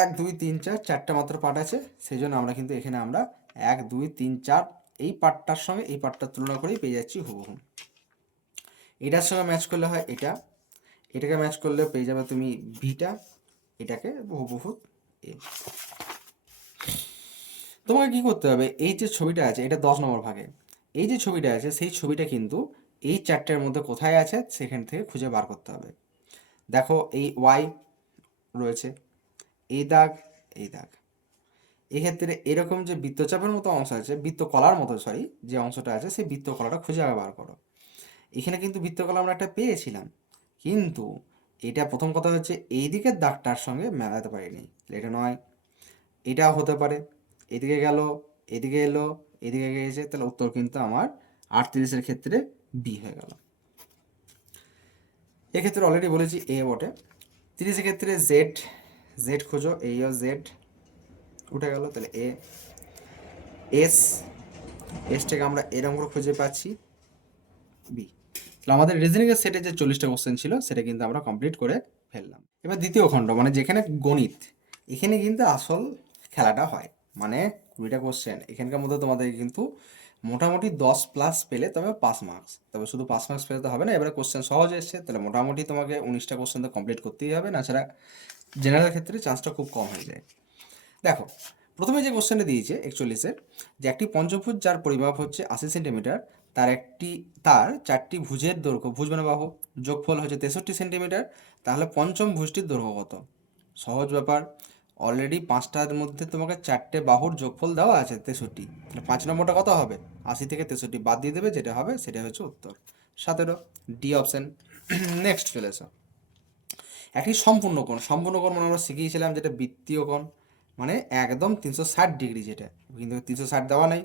1 2 3 4 চারটা মাত্র পার্ট আছে, সেই জন্য আমরা কিন্তু এখানে আমরা 1 2 3 4 এই পার্টটার সঙ্গে এই পার্টটার তুলনা করেই পেয়ে যাচ্ছি হুবহু। এটার সঙ্গে ম্যাচ করলে হয় এটা, এটাকে ম্যাচ করলে পেয়ে যাবে তুমি বিটা, এটাকে হুবহু এ। তোমাকে কি করতে হবে, এই যে ছবিটা আছে এটা 10 নম্বর ভাগে, এই যে ছবিটা আছে সেই ছবিটা কিন্তু এই চারটের মধ্যে কোথায় আছে সেখান থেকে খুঁজে বার করতে হবে। দেখো এই ওয়াই রয়েছে, এই দাগ, এই দাগ, এক্ষেত্রে এরকম যে বৃত্তচাপের মতো অংশ আছে, বৃত্তকলার মতো সরি যে অংশটা আছে সেই বৃত্তকলাটা খুঁজে বার করো। এখানে কিন্তু বৃত্তকলা আমরা একটা পেয়েছিলাম, কিন্তু এটা প্রথম কথা হচ্ছে এই দিকের দাগটার সঙ্গে মেলাতে পারিনি, এটা নয়, এটাও হতে পারে, এদিকে গেল, এদিকে এলো, এদিকে গিয়েছে, তাহলে উত্তর কিন্তু আমার 38-এর ক্ষেত্রে বি হয়ে গেল। এক্ষেত্রে অলরেডি বলেছি এ বটে। 30-এর ক্ষেত্রে জেড, জেড খোঁজো, এইও জেড উঠে গেল, তাহলে এ। এস, এসটাকে আমরা এরকম করে খুঁজে পাচ্ছি বি। তাহলে আমাদের রিজনিংয়ের সেটে যে 40টা কোশ্চেন ছিল সেটা কিন্তু আমরা কমপ্লিট করে ফেললাম। এবার দ্বিতীয় খণ্ড মানে যেখানে গণিত, এখানে কিন্তু আসল খেলাটা হয়, মানে 20টা কোশ্চেন, এখানকার মধ্যে তোমাদের কিন্তু মোটামুটি 10+ পেলে তবে পাস মার্কস, তবে শুধু পাস মার্কস পেলে তো হবে না, এবারে কোশ্চেন সহজ এসছে, তাহলে মোটামুটি তোমাকে 19টা কোশ্চেন তো কমপ্লিট করতেই হবে, না ছাড়া জেনারেল ক্ষেত্রে চান্সটা খুব কম হয়ে যায়। দেখো প্রথমে যে কোশ্চেনটা দিয়েছে 41-এর, যে একটি পঞ্চভুজ যার পরিমাপ হচ্ছে 80 সেন্টিমিটার, তার চারটি ভুজের দৈর্ঘ্য, ভুজ মানে বাহু, যোগফল হচ্ছে 63 সেন্টিমিটার, তাহলে পঞ্চম ভুজটির দৈর্ঘ্য কত? সহজ ব্যাপার, অলরেডি 5টার মধ্যে তোমাকে 4টে বাহুর যোগফল দেওয়া আছে 63, তাহলে 5 নম্বরটা কত হবে? 80 থেকে 63 বাদ দিয়ে দেবে, যেটা হবে সেটা হচ্ছে উত্তর 17, ডি অপশন। নেক্সট চলে এসো, একটি সম্পূর্ণ কোণ, সম্পূর্ণ কোণ মানে আমরা শিখিয়েছিলাম যেটা বৃত্তীয় কোণ, মানে একদম 360 ডিগ্রি, যেটা কিন্তু 360 দেওয়া নাই,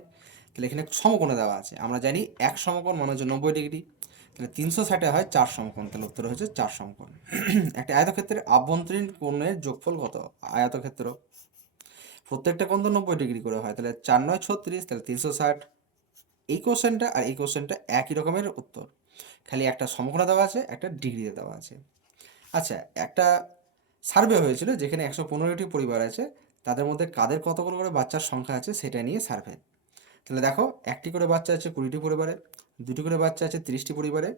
তাহলে এখানে সমকোণে দেওয়া আছে, আমরা জানি এক সমকোণ মানে হচ্ছে 90 ডিগ্রি, তাহলে 360-এ হয় 4 সমকোণ, তাহলে উত্তর হচ্ছে 4 সমকোণ। একটা আয়তক্ষেত্রের আভ্যন্তরীণ কোণের যোগফল কত? আয়তক্ষেত্র প্রত্যেকটা কোণ তো 90 ডিগ্রি করে হয়, তাহলে 4 9 36, তাহলে 360। এই কোশ্চেনটা আর এই কোশ্চেনটা একই রকমের উত্তর, খালি একটা সমকোণে দেওয়া আছে, একটা ডিগ্রিতে দেওয়া আছে। আচ্ছা, একটা সার্ভে হয়েছিল যেখানে 115টি পরিবার আছে, তাদের মধ্যে কাদের কতগুলো করে বাচ্চার সংখ্যা আছে সেটা নিয়ে সার্ভে। তাহলে দেখো একটি করে বাচ্চা আছে 20টি পরিবারে, দুটি করে বাচ্চা আছে 30টি পরিবারে,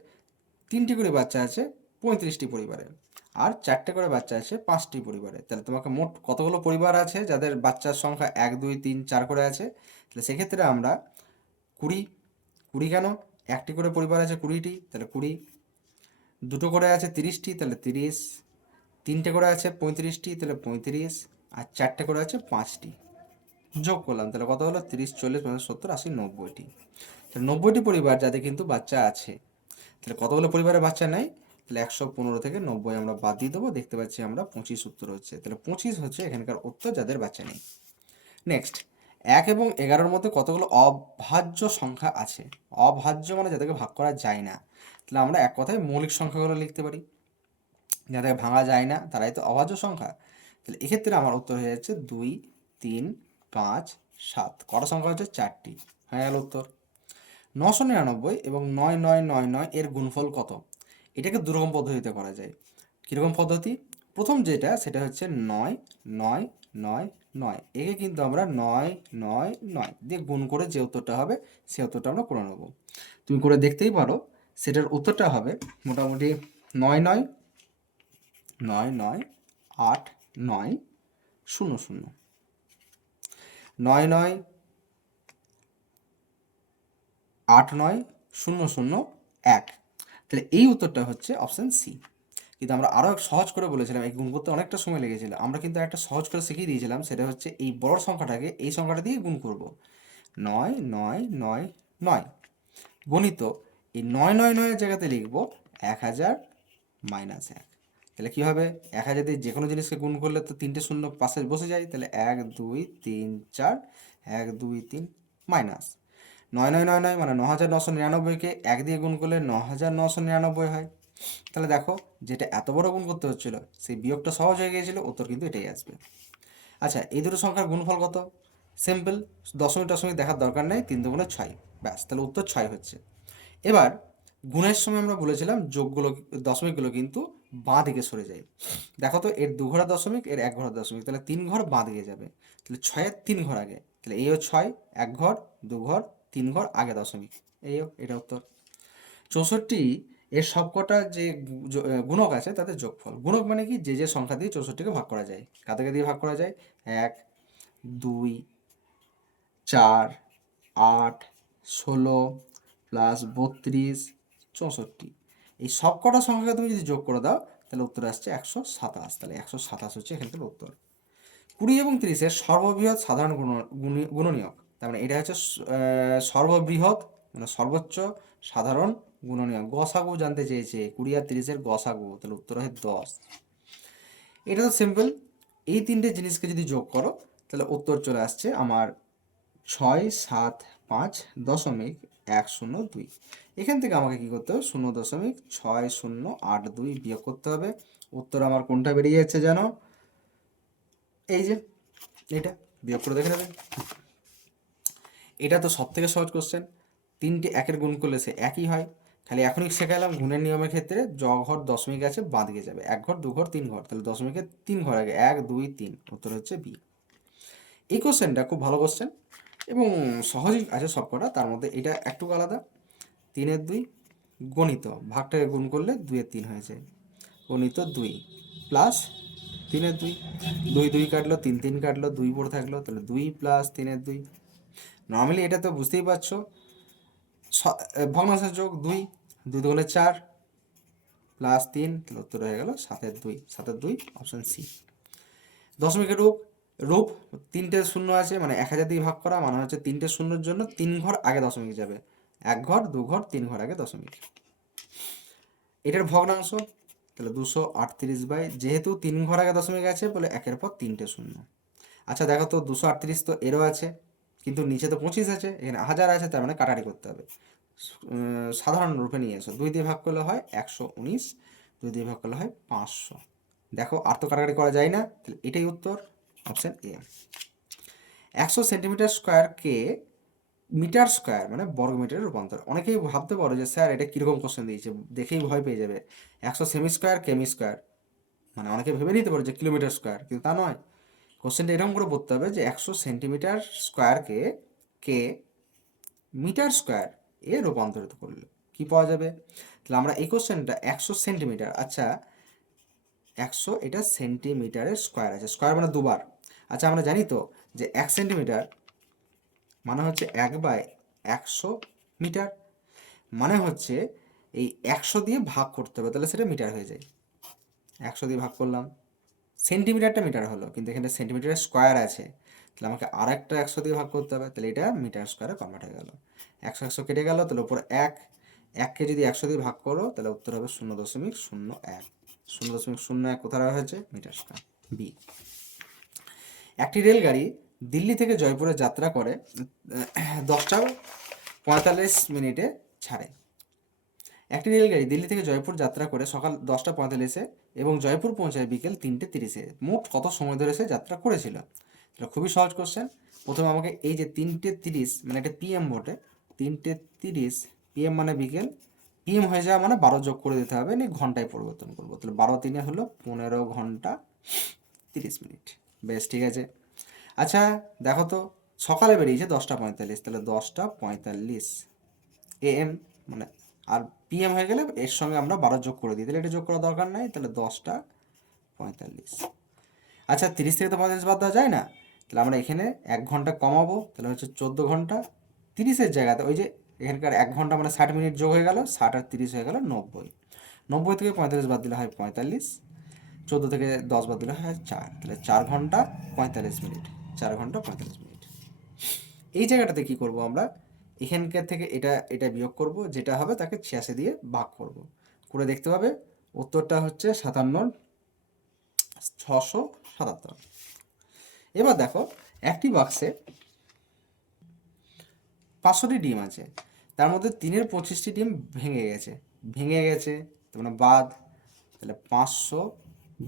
3টি করে বাচ্চা আছে 35টি পরিবারে, আর 4টে করে বাচ্চা আছে 5টি পরিবারে। তাহলে তোমাকে মোট কতগুলো পরিবার আছে যাদের বাচ্চার সংখ্যা 1 2 3 4 করে আছে? তাহলে সেক্ষেত্রে আমরা 20, 20 কেন? একটি করে পরিবার আছে 20টি, তাহলে 20, দুটো করে আছে 30টি, তাহলে 30, 3টে করে আছে 35টি, তাহলে 35, আর 4টে করে আছে 5টি, যোগ করলাম, তাহলে কত হলো? 30 40 50 70 80 90টি। তাহলে 90টি পরিবার যাদের কিন্তু বাচ্চা আছে, তাহলে কতগুলো পরিবারে বাচ্চা নেই? তাহলে 115 থেকে 90 আমরা বাদ দিয়ে দেবো, দেখতে পাচ্ছি আমরা 25 উত্তর হচ্ছে, তাহলে 25 হচ্ছে এখানকার উত্তর যাদের বাচ্চা নেই। নেক্সট, 1 এবং 11-এর মধ্যে কতগুলো অভাজ্য সংখ্যা আছে? অভাজ্য মানে যাদেরকে ভাগ করা যায় না, তাহলে আমরা এক কথায় মৌলিক সংখ্যাগুলো লিখতে পারি, যাদের ভাঙা যায় না তারাই তো অভাজ্য সংখ্যা। তাহলে এক্ষেত্রে আমার উত্তর হয়ে যাচ্ছে 2 3 5 7, কটা সংখ্যা হচ্ছে? 4টি, হয়ে গেল উত্তর। 999 এবং 9999 এর গুণফল কত? এটাকে দুরকম পদ্ধতিতে করা যায়। কীরকম পদ্ধতি? প্রথম যেটা সেটা হচ্ছে 9 9 9 9, একে কিন্তু আমরা 9 9 9 দিয়ে গুণ করে যে উত্তরটা হবে সে উত্তরটা আমরা করে নেব। তুমি করে দেখতেই পারো, সেটার উত্তরটা হবে মোটামুটি 9 9 9 9 8 9 0 0, 9 9 8 9 0 0 1, তাহলে এই উত্তরটা হচ্ছে অপশান সি। কিন্তু আমরা আরও সহজ করে বলেছিলাম, এই গুণ করতে অনেকটা সময় লেগেছিল, আমরা কিন্তু একটা সহজ করে শিখিয়ে দিয়েছিলাম, সেটা হচ্ছে এই বড় সংখ্যাটাকে এই সংখ্যাটা দিয়ে গুণ করব, 9 9 9 9 গণিত এই 9 9 9-এর জায়গাতে লিখব 1000 মাইনাস 1, তাহলে কী হবে? 1000 দিয়ে যে কোনো জিনিসকে গুণ করলে তো 3টে শূন্য পাশে বসে যায়, তাহলে 1 2 3 4 1 2 3 মাইনাস 9 9 9 9 মানে 9999-কে 1 দিয়ে গুণ করলে 9999 হয়। তাহলে দেখো যেটা এত বড় গুণ করতে হচ্ছিল সেই বিয়োগটা সহজ হয়ে গিয়েছিল, উত্তর কিন্তু এটাই আসবে। আচ্ছা, এই দুটো সংখ্যার গুণফল কত? সিম্পল, দশমিক টশমিক দেখার দরকার নেই, 3 দুগুণে 6, ব্যাস, তাহলে উত্তর 6 হচ্ছে। এবার গুণের সময় আমরা বলেছিলাম যোগগুলো, দশমিকগুলো কিন্তু বাঁ দিকে সরে যায়। দেখো তো, এর 2 ঘোড়া দশমিক, এর 1 ঘোড়া দশমিক, তাহলে 3 ঘর বাঁ দিকে যাবে, তাহলে 6-এর 3 ঘর আগে, তাহলে এইও 6, 1 ঘর, 2 ঘর, 3 ঘর আগে দশমিক, এইও, এটা উত্তর। 64 এর সবকটা যে গুণক আছে তাদের যোগফল। গুণক মানে কি, যে যে সংখ্যা দিয়ে 64কে ভাগ করা যায়। কাদেরকে দিয়ে ভাগ করা যায়? 1, 2, 4, 8, 16 প্লাস 32, 64, এই সবকটা সংখ্যাকে তুমি যদি যোগ করে দাও তাহলে উত্তর আসছে 127। তাহলে 127 হচ্ছে এখানকার উত্তর। 20 এবং 30-এর সর্ববৃহৎ সাধারণ গুণনীয়ক, তার মানে এটা হচ্ছে সর্ববৃহৎ মানে সর্বোচ্চ সাধারণ গুণনীয়ক। গসাগু জানতে চেয়েছে, 20 আর 30-এর গসাগু, তাহলে উত্তর হয় 10। এটা তো সিম্পল, এই তিনটে জিনিসকে যদি যোগ করো তাহলে উত্তর চলে আসছে আমার 675.102। এখান থেকে আমাকে কি করতে হবে? 0.6082 বিয়োগ করতে হবে। উত্তর আমার কোনটা বেরিয়ে যাচ্ছে জানো? এই যে এটা, বিয়োগ করে দেখে নেবে। এটা তো সব থেকে সহজ কোশ্চেন, 3টে একের গুণ করলে সে একই হয়। খালি এখনই শেখালাম গুণের নিয়মের ক্ষেত্রে ঘর দশমিক আছে বাঁ দিকে যাবে, 1 ঘর, 2 ঘর, 3 ঘর, তাহলে দশমিকের 3 ঘর আগে, 1, 2, 3, উত্তর হচ্ছে বি। এই কোশ্চেনটা খুব ভালো কোশ্চেন এবং সহজই আছে সবকটা, তার মধ্যে এটা একটু আলাদা। 3-এর 2 গণিত, ভাগটাকে গুণ করলে 2-এর 3 হয়েছে, গণিত 2 প্লাস 3-এর 2, 2 2 কাটলো, 3 3 কাটলো, 2 পড়ে থাকলো, তাহলে 2 প্লাস 3-এর 2। নর্মালি এটা তো বুঝতেই পারছো, ভগ্নাংশের যোগ 2, 2 দুগুণে 4 প্লাস 3, তাহলে উত্তর হয়ে গেল 7-এর 2, 7-এর 2 অপশন সি। দশমিকের রূপ, রূপ 3টে শূন্য আছে, মানে 1000 দিয়ে ভাগ করা, মানে হচ্ছে 3টে শূন্যর জন্য 3 ঘর আগে দশমিক যাবে, 1 ঘর, 2 ঘর, 3 ঘর আগে দশমিক। এটার ভগ্নাংশ, তাহলে 238, যেহেতু 3 ঘর আগে দশমিক আছে বলে 1-এর পর 3টে শূন্য। আচ্ছা দেখো তো, 238 তো এরও আছে, কিন্তু নিচে তো 25 আছে, এখানে 1000 আছে, তার মানে কাটারি করতে হবে। সাধারণ রূপে নিয়ে এসো, 2 দিয়ে ভাগ করলে হয় 119, 2 দিয়ে ভাগ করলে হয় 500। দেখো আর তো কাটাকাটি করা যায় না, তাহলে এটাই উত্তর, অপশান এ। 100 সেন্টিমিটার স্কোয়ারকে মিটার স্কোয়ার মানে বর্গ মিটারে রূপান্তর। অনেকেই ভাবতে পারো যে স্যার এটা কীরকম কোশ্চেন দিয়েছে, দেখেই ভয় পেয়ে যাবে। 100 সেমি স্কোয়ার কেমি স্কোয়ার, মানে অনেকে ভেবে নিতে পারো যে কিলোমিটার স্কোয়ার, কিন্তু তা নয়। কোশ্চেনটা এরকম করে পড়তে হবে যে 100 সেন্টিমিটার স্কোয়ারকে কে মিটার স্কোয়ার এ রূপান্তরিত করলে কি পাওয়া যাবে? তাহলে আমরা এই কোশ্চেনটা 100 সেন্টিমিটার, আচ্ছা 100 এটা সেন্টিমিটারের স্কোয়ার আছে, স্কোয়ার মানে দুবার। আচ্ছা আমরা জানি তো যে 1 সেন্টিমিটার মানে হচ্ছে 1/100 মিটার, মানে হচ্ছে এই 100 দিয়ে ভাগ করতে হবে, তাহলে সেটা মিটার হয়ে যায়। 100 দিয়ে ভাগ করলাম, সেন্টিমিটারটা মিটার হলো, কিন্তু এখানে সেন্টিমিটারের স্কোয়ার আছে, তাহলে আমাকে আর একটা 100 দিয়ে ভাগ করতে হবে, তাহলে এটা মিটার স্কোয়ারে কনভার্ট হয়ে গেল। 100 100 কেটে গেল, তাহলে উপর 1কে যদি 100 দিয়ে ভাগ করো তাহলে উত্তর হবে 0.01। 0.01 কোথায় হয়েছে? Metre square, B. একটি রেলগাড়ি দিল্লি থেকে জয়পুরে যাত্রা করে 10টা 45 ছাড়ে। একটি রেলগাড়ি দিল্লি থেকে জয়পুর যাত্রা করে সকাল 10টা 45 এবং জয়পুর পৌঁছায় বিকেল 3টে 30। মোট কত সময় ধরে সে যাত্রা করেছিল? এটা খুবই সহজ কোশ্চেন। প্রথমে আমাকে এই যে 3টে 30 মানে এটা পিএম বটে, 3টে 30 পিএম মানে বিকেল, পিএম হয়ে যাওয়া মানে 12 যোগ করে দিতে হবে, নিয়ে ঘন্টায় পরিবর্তন করবো, তাহলে 12 3 হলো 15 ঘন্টা 30 মিনিট। বেশ, ঠিক আছে। আচ্ছা দেখো তো, সকালে বেরিয়েছে 10টা 45, তাহলে 10টা 45 এএম, মানে আর পিএম হয়ে গেলে এর সঙ্গে আমরা 12 যোগ করে দিই, তাহলে এটা যোগ করার দরকার নাই, তাহলে 10টা 45। আচ্ছা 30 থেকে তো 45 বাদ দেওয়া যায় না, তাহলে আমরা এখানে 1 ঘন্টা কমাবো, তাহলে হচ্ছে 14 ঘন্টা। 30-এর জায়গাতে ওই যে এখানকার 1 ঘন্টা মানে 60 মিনিট যোগ হয়ে গেল, 60 আর 30 হয়ে গেল 90। 90 থেকে 45 বাদ দিলে হয় 45, 14 থেকে 10 বাদ দিলে হয় 4, তাহলে 4 ঘন্টা 45 মিনিট, 4 ঘন্টা 45 মিনিট। এই জায়গাটাতে কি করব আমরা, এখানকার থেকে এটা এটা বিয়োগ করব, যেটা হবে তাকে 86 দিয়ে ভাগ করব, করে দেখতে পাবে উত্তরটা হচ্ছে 57,677। এবার দেখো, একটি বাক্সে 500টি ডিম আছে, তার মধ্যে 3-এর 25টি ডিম ভেঙে গেছে, তার মানে বাদ, তাহলে 500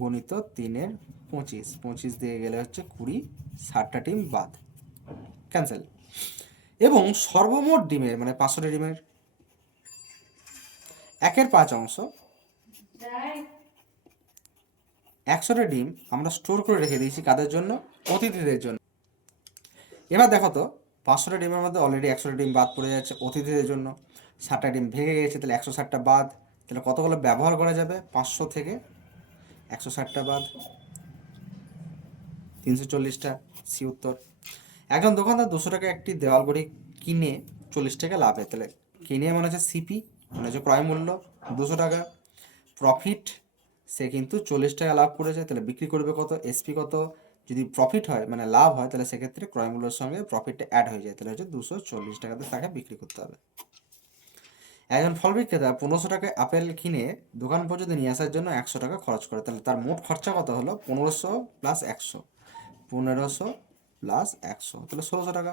গুণিত 3-এর 25 দিয়ে গেলে হচ্ছে 20, 60টা ডিম বাদ, ক্যান্সেল। এবং সর্বমোট ডিমের মানে 500টা ডিমের 1/5 100টা ডিম আমরা স্টোর করে রেখে দিয়েছি কাদের জন্য? অতিথিদের জন্য। এবার দেখো তো 500টা ডিমের মধ্যে অলরেডি 100টা ডিম বাদ পড়ে যাচ্ছে অতিথিদের জন্য, 60টা ডিম ভেঙে গেছে, তাহলে 160টা বাদ, তাহলে কতগুলো ব্যবহার করা যাবে? 500 থেকে 160টা বাদ 340টা, সি উত্তর। একজন দোকানদার 200 টাকা একটি দেওয়াল ঘড়ি কিনে 40 টাকা লাভে, তাহলে কিনে মানে হচ্ছে সিপি মানে হচ্ছে ক্রয় মূল্য 200 টাকা, প্রফিট সে কিন্তু 40 টাকা লাভ করেছে, তাহলে বিক্রি করবে কত? এসপি কত? যদি প্রফিট হয় মানে লাভ হয় তাহলে সেক্ষেত্রে ক্রয় মূল্যের সঙ্গে প্রফিটটা অ্যাড হয়ে যায়, তাহলে হচ্ছে 240 টাকাতে তাকে বিক্রি করতে হবে। একজন ফল বিক্রেতা 1500 টাকায় আপেল কিনে দোকান পর্যন্ত নিয়ে আসার জন্য 100 টাকা খরচ করে, তাহলে তার মোট খরচা কত হলো? 1500 প্লাস 100, 1500 প্লাস 100, তাহলে 1600 টাকা।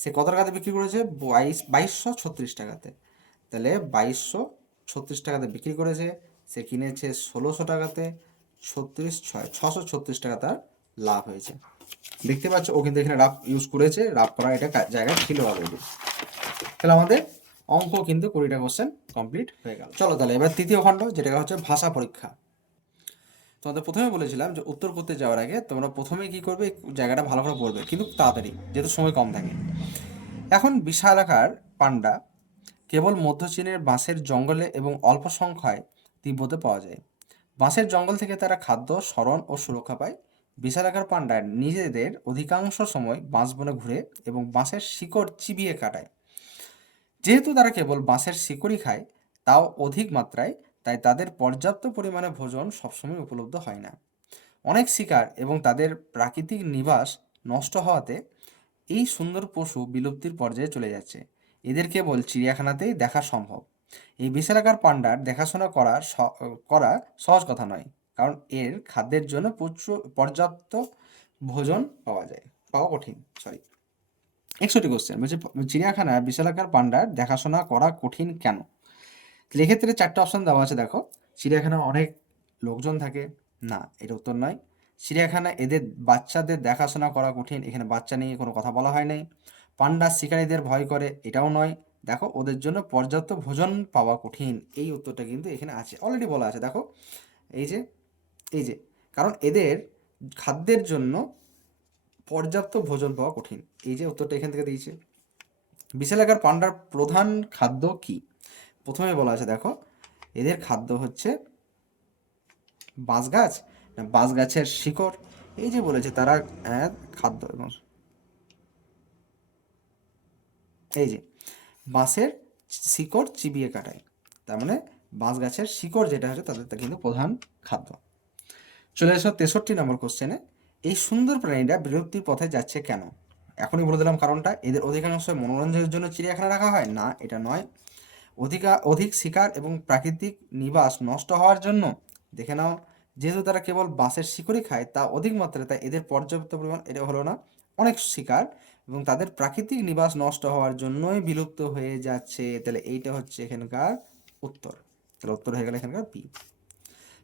সে কত টাকাতে বিক্রি করেছে? 2236 টাকাতে, তাহলে 2236 টাকাতে বিক্রি করেছে, সে কিনেছে 1600 টাকাতে, 636 টাকা তার লাভ হয়েছে। দেখতে পাচ্ছ ও কিন্তু এখানে রাফ ইউজ করেছে, রাফ করা এটা জায়গায় ছিল অলরেডি। তাহলে আমাদের অঙ্ক কিন্তু 20টা কোশ্চেন কমপ্লিট হয়ে গেল। চলো তাহলে এবার তৃতীয় খণ্ড, যেটা হচ্ছে ভাষা পরীক্ষা। তোমাদের প্রথমে বলেছিলাম যে উত্তর করতে যাওয়ার আগে তোমরা প্রথমে কি করবে? জায়গাটা ভালো করে পড়বে, কিন্তু তাড়াতাড়ি, যেহেতু সময় কম থাকে। এখন বিশালাকার পান্ডা কেবল মধ্য চীনের বাঁশের জঙ্গলে এবং অল্প সংখ্যায় তিব্বতে পাওয়া যায়। বাঁশের জঙ্গল থেকে তারা খাদ্য, শরণ ও সুরক্ষা পায়। বিশালাকার পান্ডা নিজেদের অধিকাংশ সময় বাঁশ বনে ঘুরে এবং বাঁশের শিকড় চিবিয়ে কাটায়। যেহেতু তারা কেবল বাঁশের শিকড়ই খায়, তাও অধিক মাত্রায়, তাই তাদের পর্যাপ্ত পরিমাণে ভোজন সবসময় উপলব্ধ হয় না। অনেক শিকার এবং তাদের প্রাকৃতিক নিবাস নষ্ট হওয়াতে এই সুন্দর পশু বিলুপ্তির পর্যায়ে চলে যাচ্ছে। এদের কেবল চিড়িয়াখানাতেই দেখা সম্ভব। এই বিশালাকার পান্ডার দেখাশোনা করা সহজ কথা নয়, কারণ এর খাদ্যের জন্য পর্যাপ্ত ভোজন পাওয়া কঠিন। 61 কোশ্চেন বলছে, চিড়িয়াখানায় বিশালাকার পান্ডার দেখাশোনা করা কঠিন কেন? এক্ষেত্রে 4টে অপশন দেওয়া আছে, দেখো। চিড়িয়াখানায় অনেক লোকজন থাকে, না, এটা উত্তর নয়। চিড়িয়াখানায় এদের বাচ্চাদের দেখাশোনা করা কঠিন, এখানে বাচ্চা নিয়ে কোনো কথা বলা হয় নাই। পান্ডা শিকারীদের ভয় করে, এটাও নয়। দেখো, ওদের জন্য পর্যাপ্ত ভোজন পাওয়া কঠিন, এই উত্তরটা কিন্তু এখানে আছে, অলরেডি বলা আছে। দেখো এই যে এই যে কারণ এদের খাদ্যের জন্য পর্যাপ্ত ভোজন পাওয়া কঠিন, এই যে উত্তরটা এখান থেকে দিয়েছে। বিশালাকার পান্ডার প্রধান খাদ্য কি? প্রথমে বলা আছে, দেখো, এদের খাদ্য হচ্ছে বাঁশ গাছ না বাঁশ গাছের শিকড়। এই যে বলেছে তারা খাদ্য এবং এই যে বাঁশের শিকড় চিবিয়ে কাটায়, তার মানে বাঁশ গাছের শিকড় যেটা হচ্ছে তাদের কিন্তু প্রধান খাদ্য। চলে এসো 63 নম্বর কোশ্চেনে। এই সুন্দর প্রাণীরা বিলুপ্তির পথে যাচ্ছে কেন? এখনই বলে দিলাম কারণটা। এদের অধিকাংশ মনোরঞ্জনের জন্য চিড়িয়াখানা রাখা হয় না, এটা নয়। অধিক শিকার এবং প্রাকৃতিক নিবাস নষ্ট হওয়ার জন্য। দেখে নাও, যেহেতু তারা কেবল বাঁশের শিকড়ই খায়, তা অধিক মাত্রায়, তাই এদের পর্যাপ্ত পরিমাণ, এটা হলো না। অনেক শিকার এবং তাদের প্রাকৃতিক নিবাস নষ্ট হওয়ার জন্যই বিলুপ্ত হয়ে যাচ্ছে, তাহলে এইটা হচ্ছে এখানকার উত্তর। তাহলে উত্তর হয়ে গেল এখানকার বি।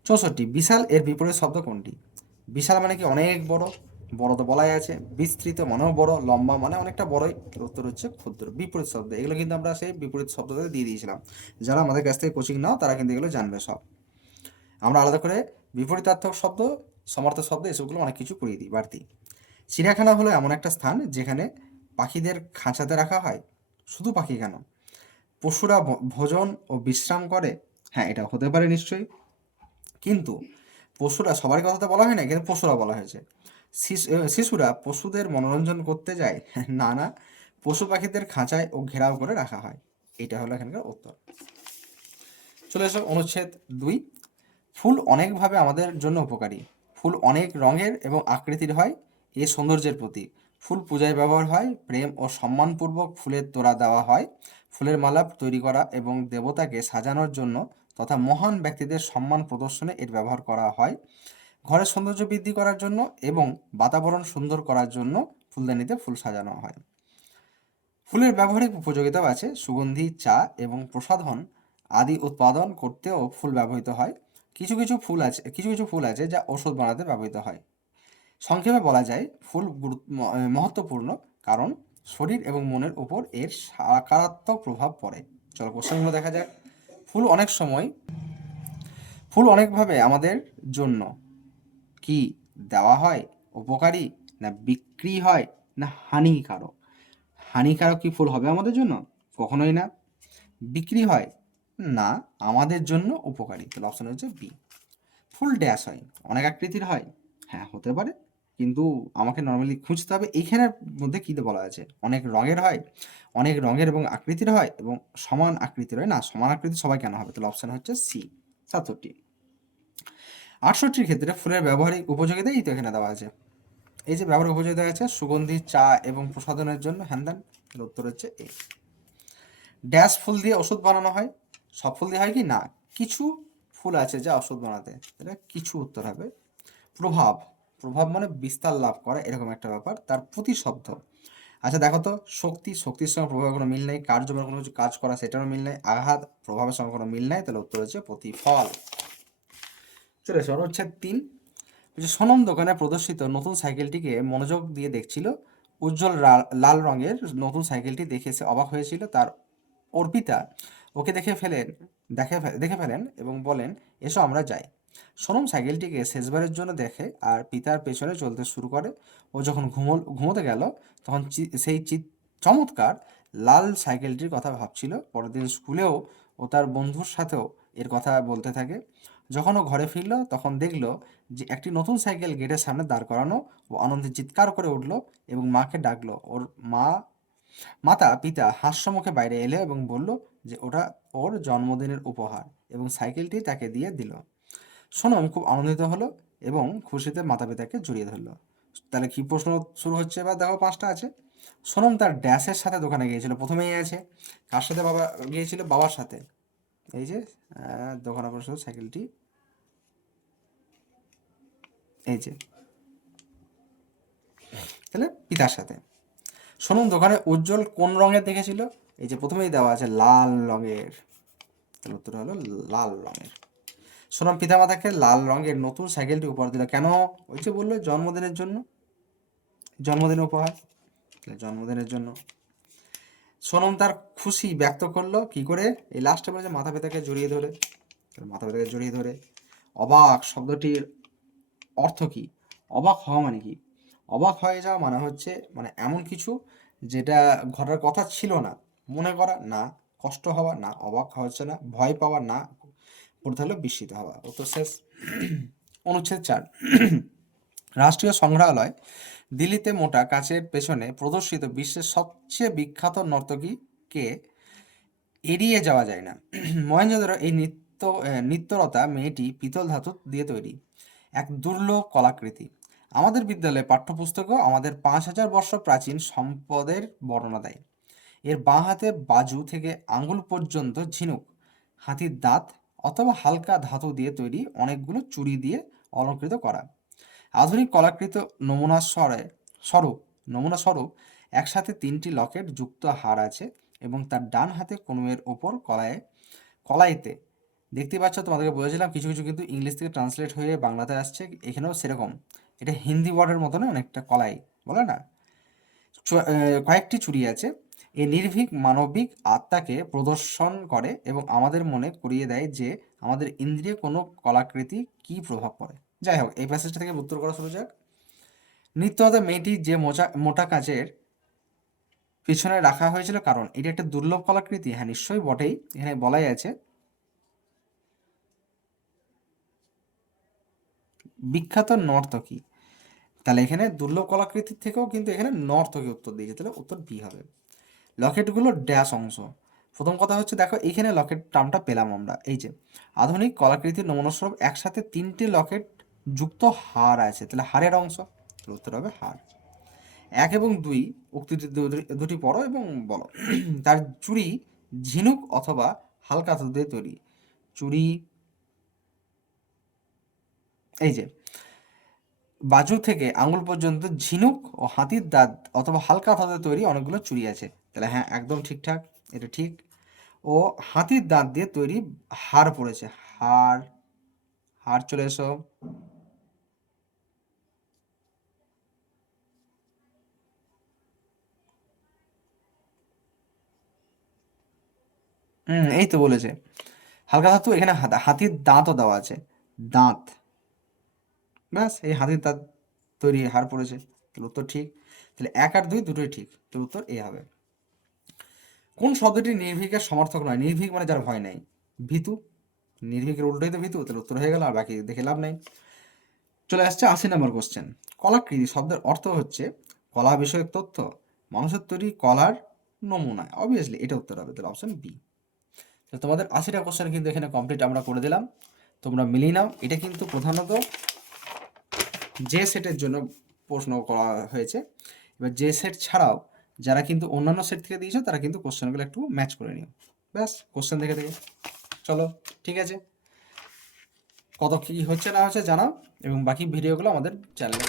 64, বিশাল এর বিপরীত শব্দ কোনটি? বিশাল মানে কি? অনেক বড়, বড় তো বলাই আছে। বিস্তৃত মানেও বড়, লম্বা মানে অনেকটা বড়ই, উত্তর হচ্ছে ক্ষুদ্র। বিপরীত শব্দ এগুলো কিন্তু আমরা সেই বিপরীত শব্দতে দিয়ে দিয়েছিলাম, যারা আমাদের কাছ থেকে কোচিং নাও তারা কিন্তু এগুলো জানবে সব। আমরা আলাদা করে বিপরীতার্থক শব্দ, সমার্থক শব্দ এসবগুলো অনেক কিছু করিয়ে দিই বাড়তি। চিড়িয়াখানা হলো এমন একটা স্থান যেখানে পাখিদের খাঁচাতে রাখা হয়। শুধু পাখি কেন, পশুরা ভোজন ও বিশ্রাম করে। হ্যাঁ, এটা হতে পারে নিশ্চয়ই, কিন্তু পশুরা, সবার কথা তো বলা হয় না, কিন্তু পশুরা বলা হয়েছে। শিশুরা পশুদের মনোরঞ্জন করতে যায়, না না, পশু পাখিদের খাঁচায় ও ঘেরাও করে রাখা হয়। এটা হলো এখানকার উত্তর। চলে এসো অনুচ্ছেদ 2। ফুল অনেকভাবে আমাদের জন্য উপকারী। ফুল অনেক রঙের এবং আকৃতির হয়, এ সৌন্দর্যের প্রতীক। ফুল পূজায় ব্যবহার হয়, প্রেম ও সম্মানপূর্বক ফুলের তোড়া দেওয়া হয়। ফুলের মালা তৈরি করা এবং দেবতাকে সাজানোর জন্য তথা মহান ব্যক্তিদের সম্মান প্রদর্শনে এর ব্যবহার করা হয়। ঘরের সৌন্দর্য বৃদ্ধি করার জন্য এবং বাতাবরণ সুন্দর করার জন্য ফুলদানিতে ফুল সাজানো হয়। ফুলের ব্যবহারিক উপযোগিতাও আছে। সুগন্ধি, চা এবং প্রসাধন আদি উৎপাদন করতেও ফুল ব্যবহৃত হয়। কিছু কিছু ফুল আছে যা ওষুধ বানাতে ব্যবহৃত হয়। সংক্ষেপে বলা যায় ফুল মহত্বপূর্ণ, কারণ শরীর এবং মনের উপর এর সাকারাত্মক প্রভাব পড়ে। চলো কোশ্চেনগুলো দেখা যাক। ফুল অনেক সময় ফুল অনেকভাবে আমাদের জন্য কি দেওয়া হয়, উপকারী না বিক্রি হয় না হানিকারক? হানিকারক কি ফুল হবে আমাদের জন্য? কখনোই না। বিক্রি হয় না, আমাদের জন্য উপকারী। তাহলে অপশন হচ্ছে বি। ফুল ড্যাশ হয়, অনেক আকৃতির হয়, হ্যাঁ হতে পারে, কিন্তু আমাকে নর্মালি খুঁজতে হবে এইখানের মধ্যে কী বলা আছে। অনেক রঙের হয়, অনেক রঙের এবং আকৃতির হয়, এবং সমান আকৃতির হয় না। সমান আকৃতি সবাই কেন হবে? তাহলে অপশন হচ্ছে সি ৭৭। ৬৮ ক্ষেত্রে ফুলের ব্যবহারিক উপযোগিতা এই তো এখানে দেওয়া আছে। এই যে ব্যবহারিক উপযোগিতা আছে, সুগন্ধি, চা এবং প্রসাধনের জন্য, হ্যান ত্যান। তাহলে উত্তর হচ্ছে এ। ড্যাশ ফুল দিয়ে ওষুধ বানানো হয়, সব ফুল দিয়ে হয় কি না, কিছু ফুল আছে যা ওষুধ বানাতে, এটা কিছু উত্তর হবে। প্রভাব, প্রভাব মানে বিস্তার লাভ করা, এরকম একটা ব্যাপার। তার প্রতিশব্দ, আচ্ছা দেখো তো, শক্তির সঙ্গে প্রভাবের কোনো মিল নেই, কার্যকর কোনো কিছু কাজ করা সেটারও মিল নেই, আঘাত প্রভাবের সঙ্গে কোনো মিল নেই, তাহলে উত্তর হচ্ছে প্রতিফল। চলে এসো হচ্ছে ৩। সোনম দোকানে প্রদর্শিত নতুন সাইকেলটিকে মনোযোগ দিয়ে দেখছিল। উজ্জ্বল লাল রঙের নতুন সাইকেলটি দেখে সে অবাক হয়েছিল। তার অর্পিতা ওকে দেখে ফেলেন এবং বলেন, এসো আমরা যাই। সোনম সাইকেলটিকে শেষবারের জন্য দেখে আর পিতার পেছনে চলতে শুরু করে। ও যখন ঘুমোতে গেল তখন সেই চমৎকার লাল সাইকেলটির কথা ভাবছিল। পরের দিন স্কুলেও ও তার বন্ধুর সাথেও এর কথা বলতে থাকে। যখন ও ঘরে ফিরল তখন দেখল যে একটি নতুন সাইকেল গেটের সামনে দাঁড় করানো। ও আনন্দে চিৎকার করে উঠল এবং মাকে ডাকলো। ওর মাতা পিতা হাস্যমুখে বাইরে এলো এবং বলল যে ওটা ওর জন্মদিনের উপহার, এবং সাইকেলটি তাকে দিয়ে দিল। সোনম খুব আনন্দিত হলো এবং খুশিতে মাতা পিতাকে জড়িয়ে ধরলো। তাহলে কি প্রশ্ন শুরু হচ্ছে? এবার দেখো ৫টা আছে। সোনম তার ড্যাশের সাথে দোকানে গিয়েছিল, প্রথমেই আছে। কার সাথে? বাবা গিয়েছিল, বাবার সাথে। এই যে দোকানে বসে সাইকেলটি, এই যে, তাহলে পিতার সাথে। সোনম দোকানে উজ্জ্বল কোন রঙের দেখেছিল? এই যে প্রথমেই দেওয়া আছে লাল রঙের, তাহলে উত্তর হলো লাল রঙের। সোনম পিতামাতাকে লাল রঙের নতুন সাইকেলটি উপহার দিল, কেন? ওই যে বললো জন্মদিনের জন্য, জন্মদিন উপহার, জন্মদিনের জন্য। সোনম তার খুশি ব্যক্ত করলো কি করে? এই লাস্টে বলেছে মাথা পিতাকে জড়িয়ে ধরে, মাথা পিতাকে জড়িয়ে ধরে। অবাক শব্দটির অর্থ কি? অবাক হওয়া মানে কি? অবাক হয়ে যাওয়া মানে হচ্ছে মানে এমন কিছু যেটা ঘটার কথা ছিল না, মনে করা না, কষ্ট হওয়া না, অবাক হচ্ছে না, ভয় পাওয়া না, পড়তে হলো বিস্মিত হওয়া। উত্তর শেষ। অনুচ্ছেদ ৪। রাষ্ট্রীয় সংগ্রহালয় দিল্লিতে মোটা কাচের পেছনে প্রদর্শিত বিশ্বের সবচেয়ে বিখ্যাত নর্তকী কে? এড়িয়ে যাওয়া যায় না। মহেঞ্জোদারো এই নৃত্যরতা মেয়েটি পিতল ধাতু দিয়ে তৈরি, এক দুর্লভ কলাকৃতি। আমাদের বিদ্যালয়ে পাঠ্যপুস্তকও আমাদের ৫,০০০ বর্ষ প্রাচীন সম্পদের বর্ণনা দেয়। এর বাঁ হাতে বাজু থেকে আঙ্গুল পর্যন্ত ঝিনুক, হাতির দাঁত অথবা হালকা ধাতু দিয়ে তৈরি অনেকগুলো চুড়ি দিয়ে অলঙ্কৃত করা। আধুনিক কলাকৃত নমুনা স্বরূপ একসাথে ৩টি লকেট যুক্ত হার আছে, এবং তার ডান হাতে কনুয়ের ওপর কলাইতে দেখতে পাচ্ছ। তোমাদেরকে বলেছিলাম কিছু কিছু কিন্তু ইংলিশ থেকে ট্রান্সলেট হয়ে বাংলাতে আসছে, এখানেও সেরকম। এটা হিন্দি ওয়ার্ডের মতো না, অনেকটা কলাই বলে না। কয়েকটি চুড়ি আছে। এ নির্ভীক মানবিক আত্মাকে প্রদর্শন করে এবং আমাদের মনে করিয়ে দেয় যে আমাদের ইন্দ্রিয়ে কোনো কলাকৃতি কি প্রভাব পড়ে। যাই হোক, এই প্যাসেজটা থেকে উত্তর করা শুরু যাক। নৃত্যরত মেয়েটি যে মোটা কাচের পিছনে রাখা হয়েছিল কারণ এটা একটা দুর্লভ কলাকৃতি, হ্যাঁ নিশ্চয়ই বটেই, এখানে বলাই আছে। বিখ্যাত নর্তকী, তাহলে এখানে দুর্লভ কলাকৃতির থেকেও কিন্তু এখানে নর্তকী উত্তর দিয়েছে, তাহলে উত্তর বি হবে। লকেটগুলো ড্যাশ অংশ। প্রথম কথা হচ্ছে দেখো এইখানে লকেট টার্মটা পেলাম আমরা, এই যে আধুনিক কলাকৃতির নমুনাস্বরূপ একসাথে 3টে লকেট যুক্ত হার আছে, তাহলে হারের অংশ, উত্তর হবে হার। ১ এবং ২ উক্তিটি দুটি পড়ো এবং বলো। তার চুড়ি ঝিনুক অথবা হালকা ধাতু দিয়ে তৈরি। চুড়ি, এই যে বাজু থেকে আঙুল পর্যন্ত ঝিনুক ও হাতির দাঁত অথবা হালকা ধাতু দিয়ে তৈরি অনেকগুলো চুড়ি আছে, তাহলে হ্যাঁ একদম ঠিকঠাক, এটা ঠিক। ও হাতির দাঁত দিয়ে তৈরি হার পড়েছে, হার। হার চলে এসো। এই তো বলেছে হালকা ধাতু, এখানে হাতির দাঁতও দেওয়া আছে, দাঁত। ব্যাস, এই হাতির দাঁত তৈরি হার পড়েছে, তাহলে উত্তর ঠিক। তাহলে 1 আর 2 দুটোই ঠিক, তো উত্তর এ হবে। কোন শব্দটি নির্ভীকের সমর্থক নয়? নির্ভীক মানে যার ভয় নাই, ভীতু। নির্ভীকের উল্টোই তো ভীতু, তাহলে উত্তর হয়ে গেল, আর বাকি দেখে লাভ নাই। চলে আসছে 80 নম্বর কোশ্চেন। কলাকৃতি শব্দের অর্থ হচ্ছে কলা বিষয়ক তথ্য, মানুষের তৈরি কলার নমুনা। অবভিয়াসলি এটা উত্তর হবে, তাহলে অপশন বি। তো তোমাদের 80টা কোশ্চেন কিন্তু এখানে কমপ্লিট আমরা করে দিলাম, তোমরা মিলিয়ে নাও। এটা কিন্তু প্রধানত যে সেটের জন্য প্রশ্ন করা হয়েছে। এবার যে সেট ছাড়াও যারা কিন্তু অন্যান্য সেট থেকে দিয়েছো তারা কিন্তু কোশ্চেনগুলো একটু ম্যাচ করে নিও, ব্যাস কোশ্চেন দেখে দেখে। চলো ঠিক আছে, কত কী হচ্ছে না হচ্ছে জানাও, এবং বাকি ভিডিওগুলো আমাদের চ্যানেলে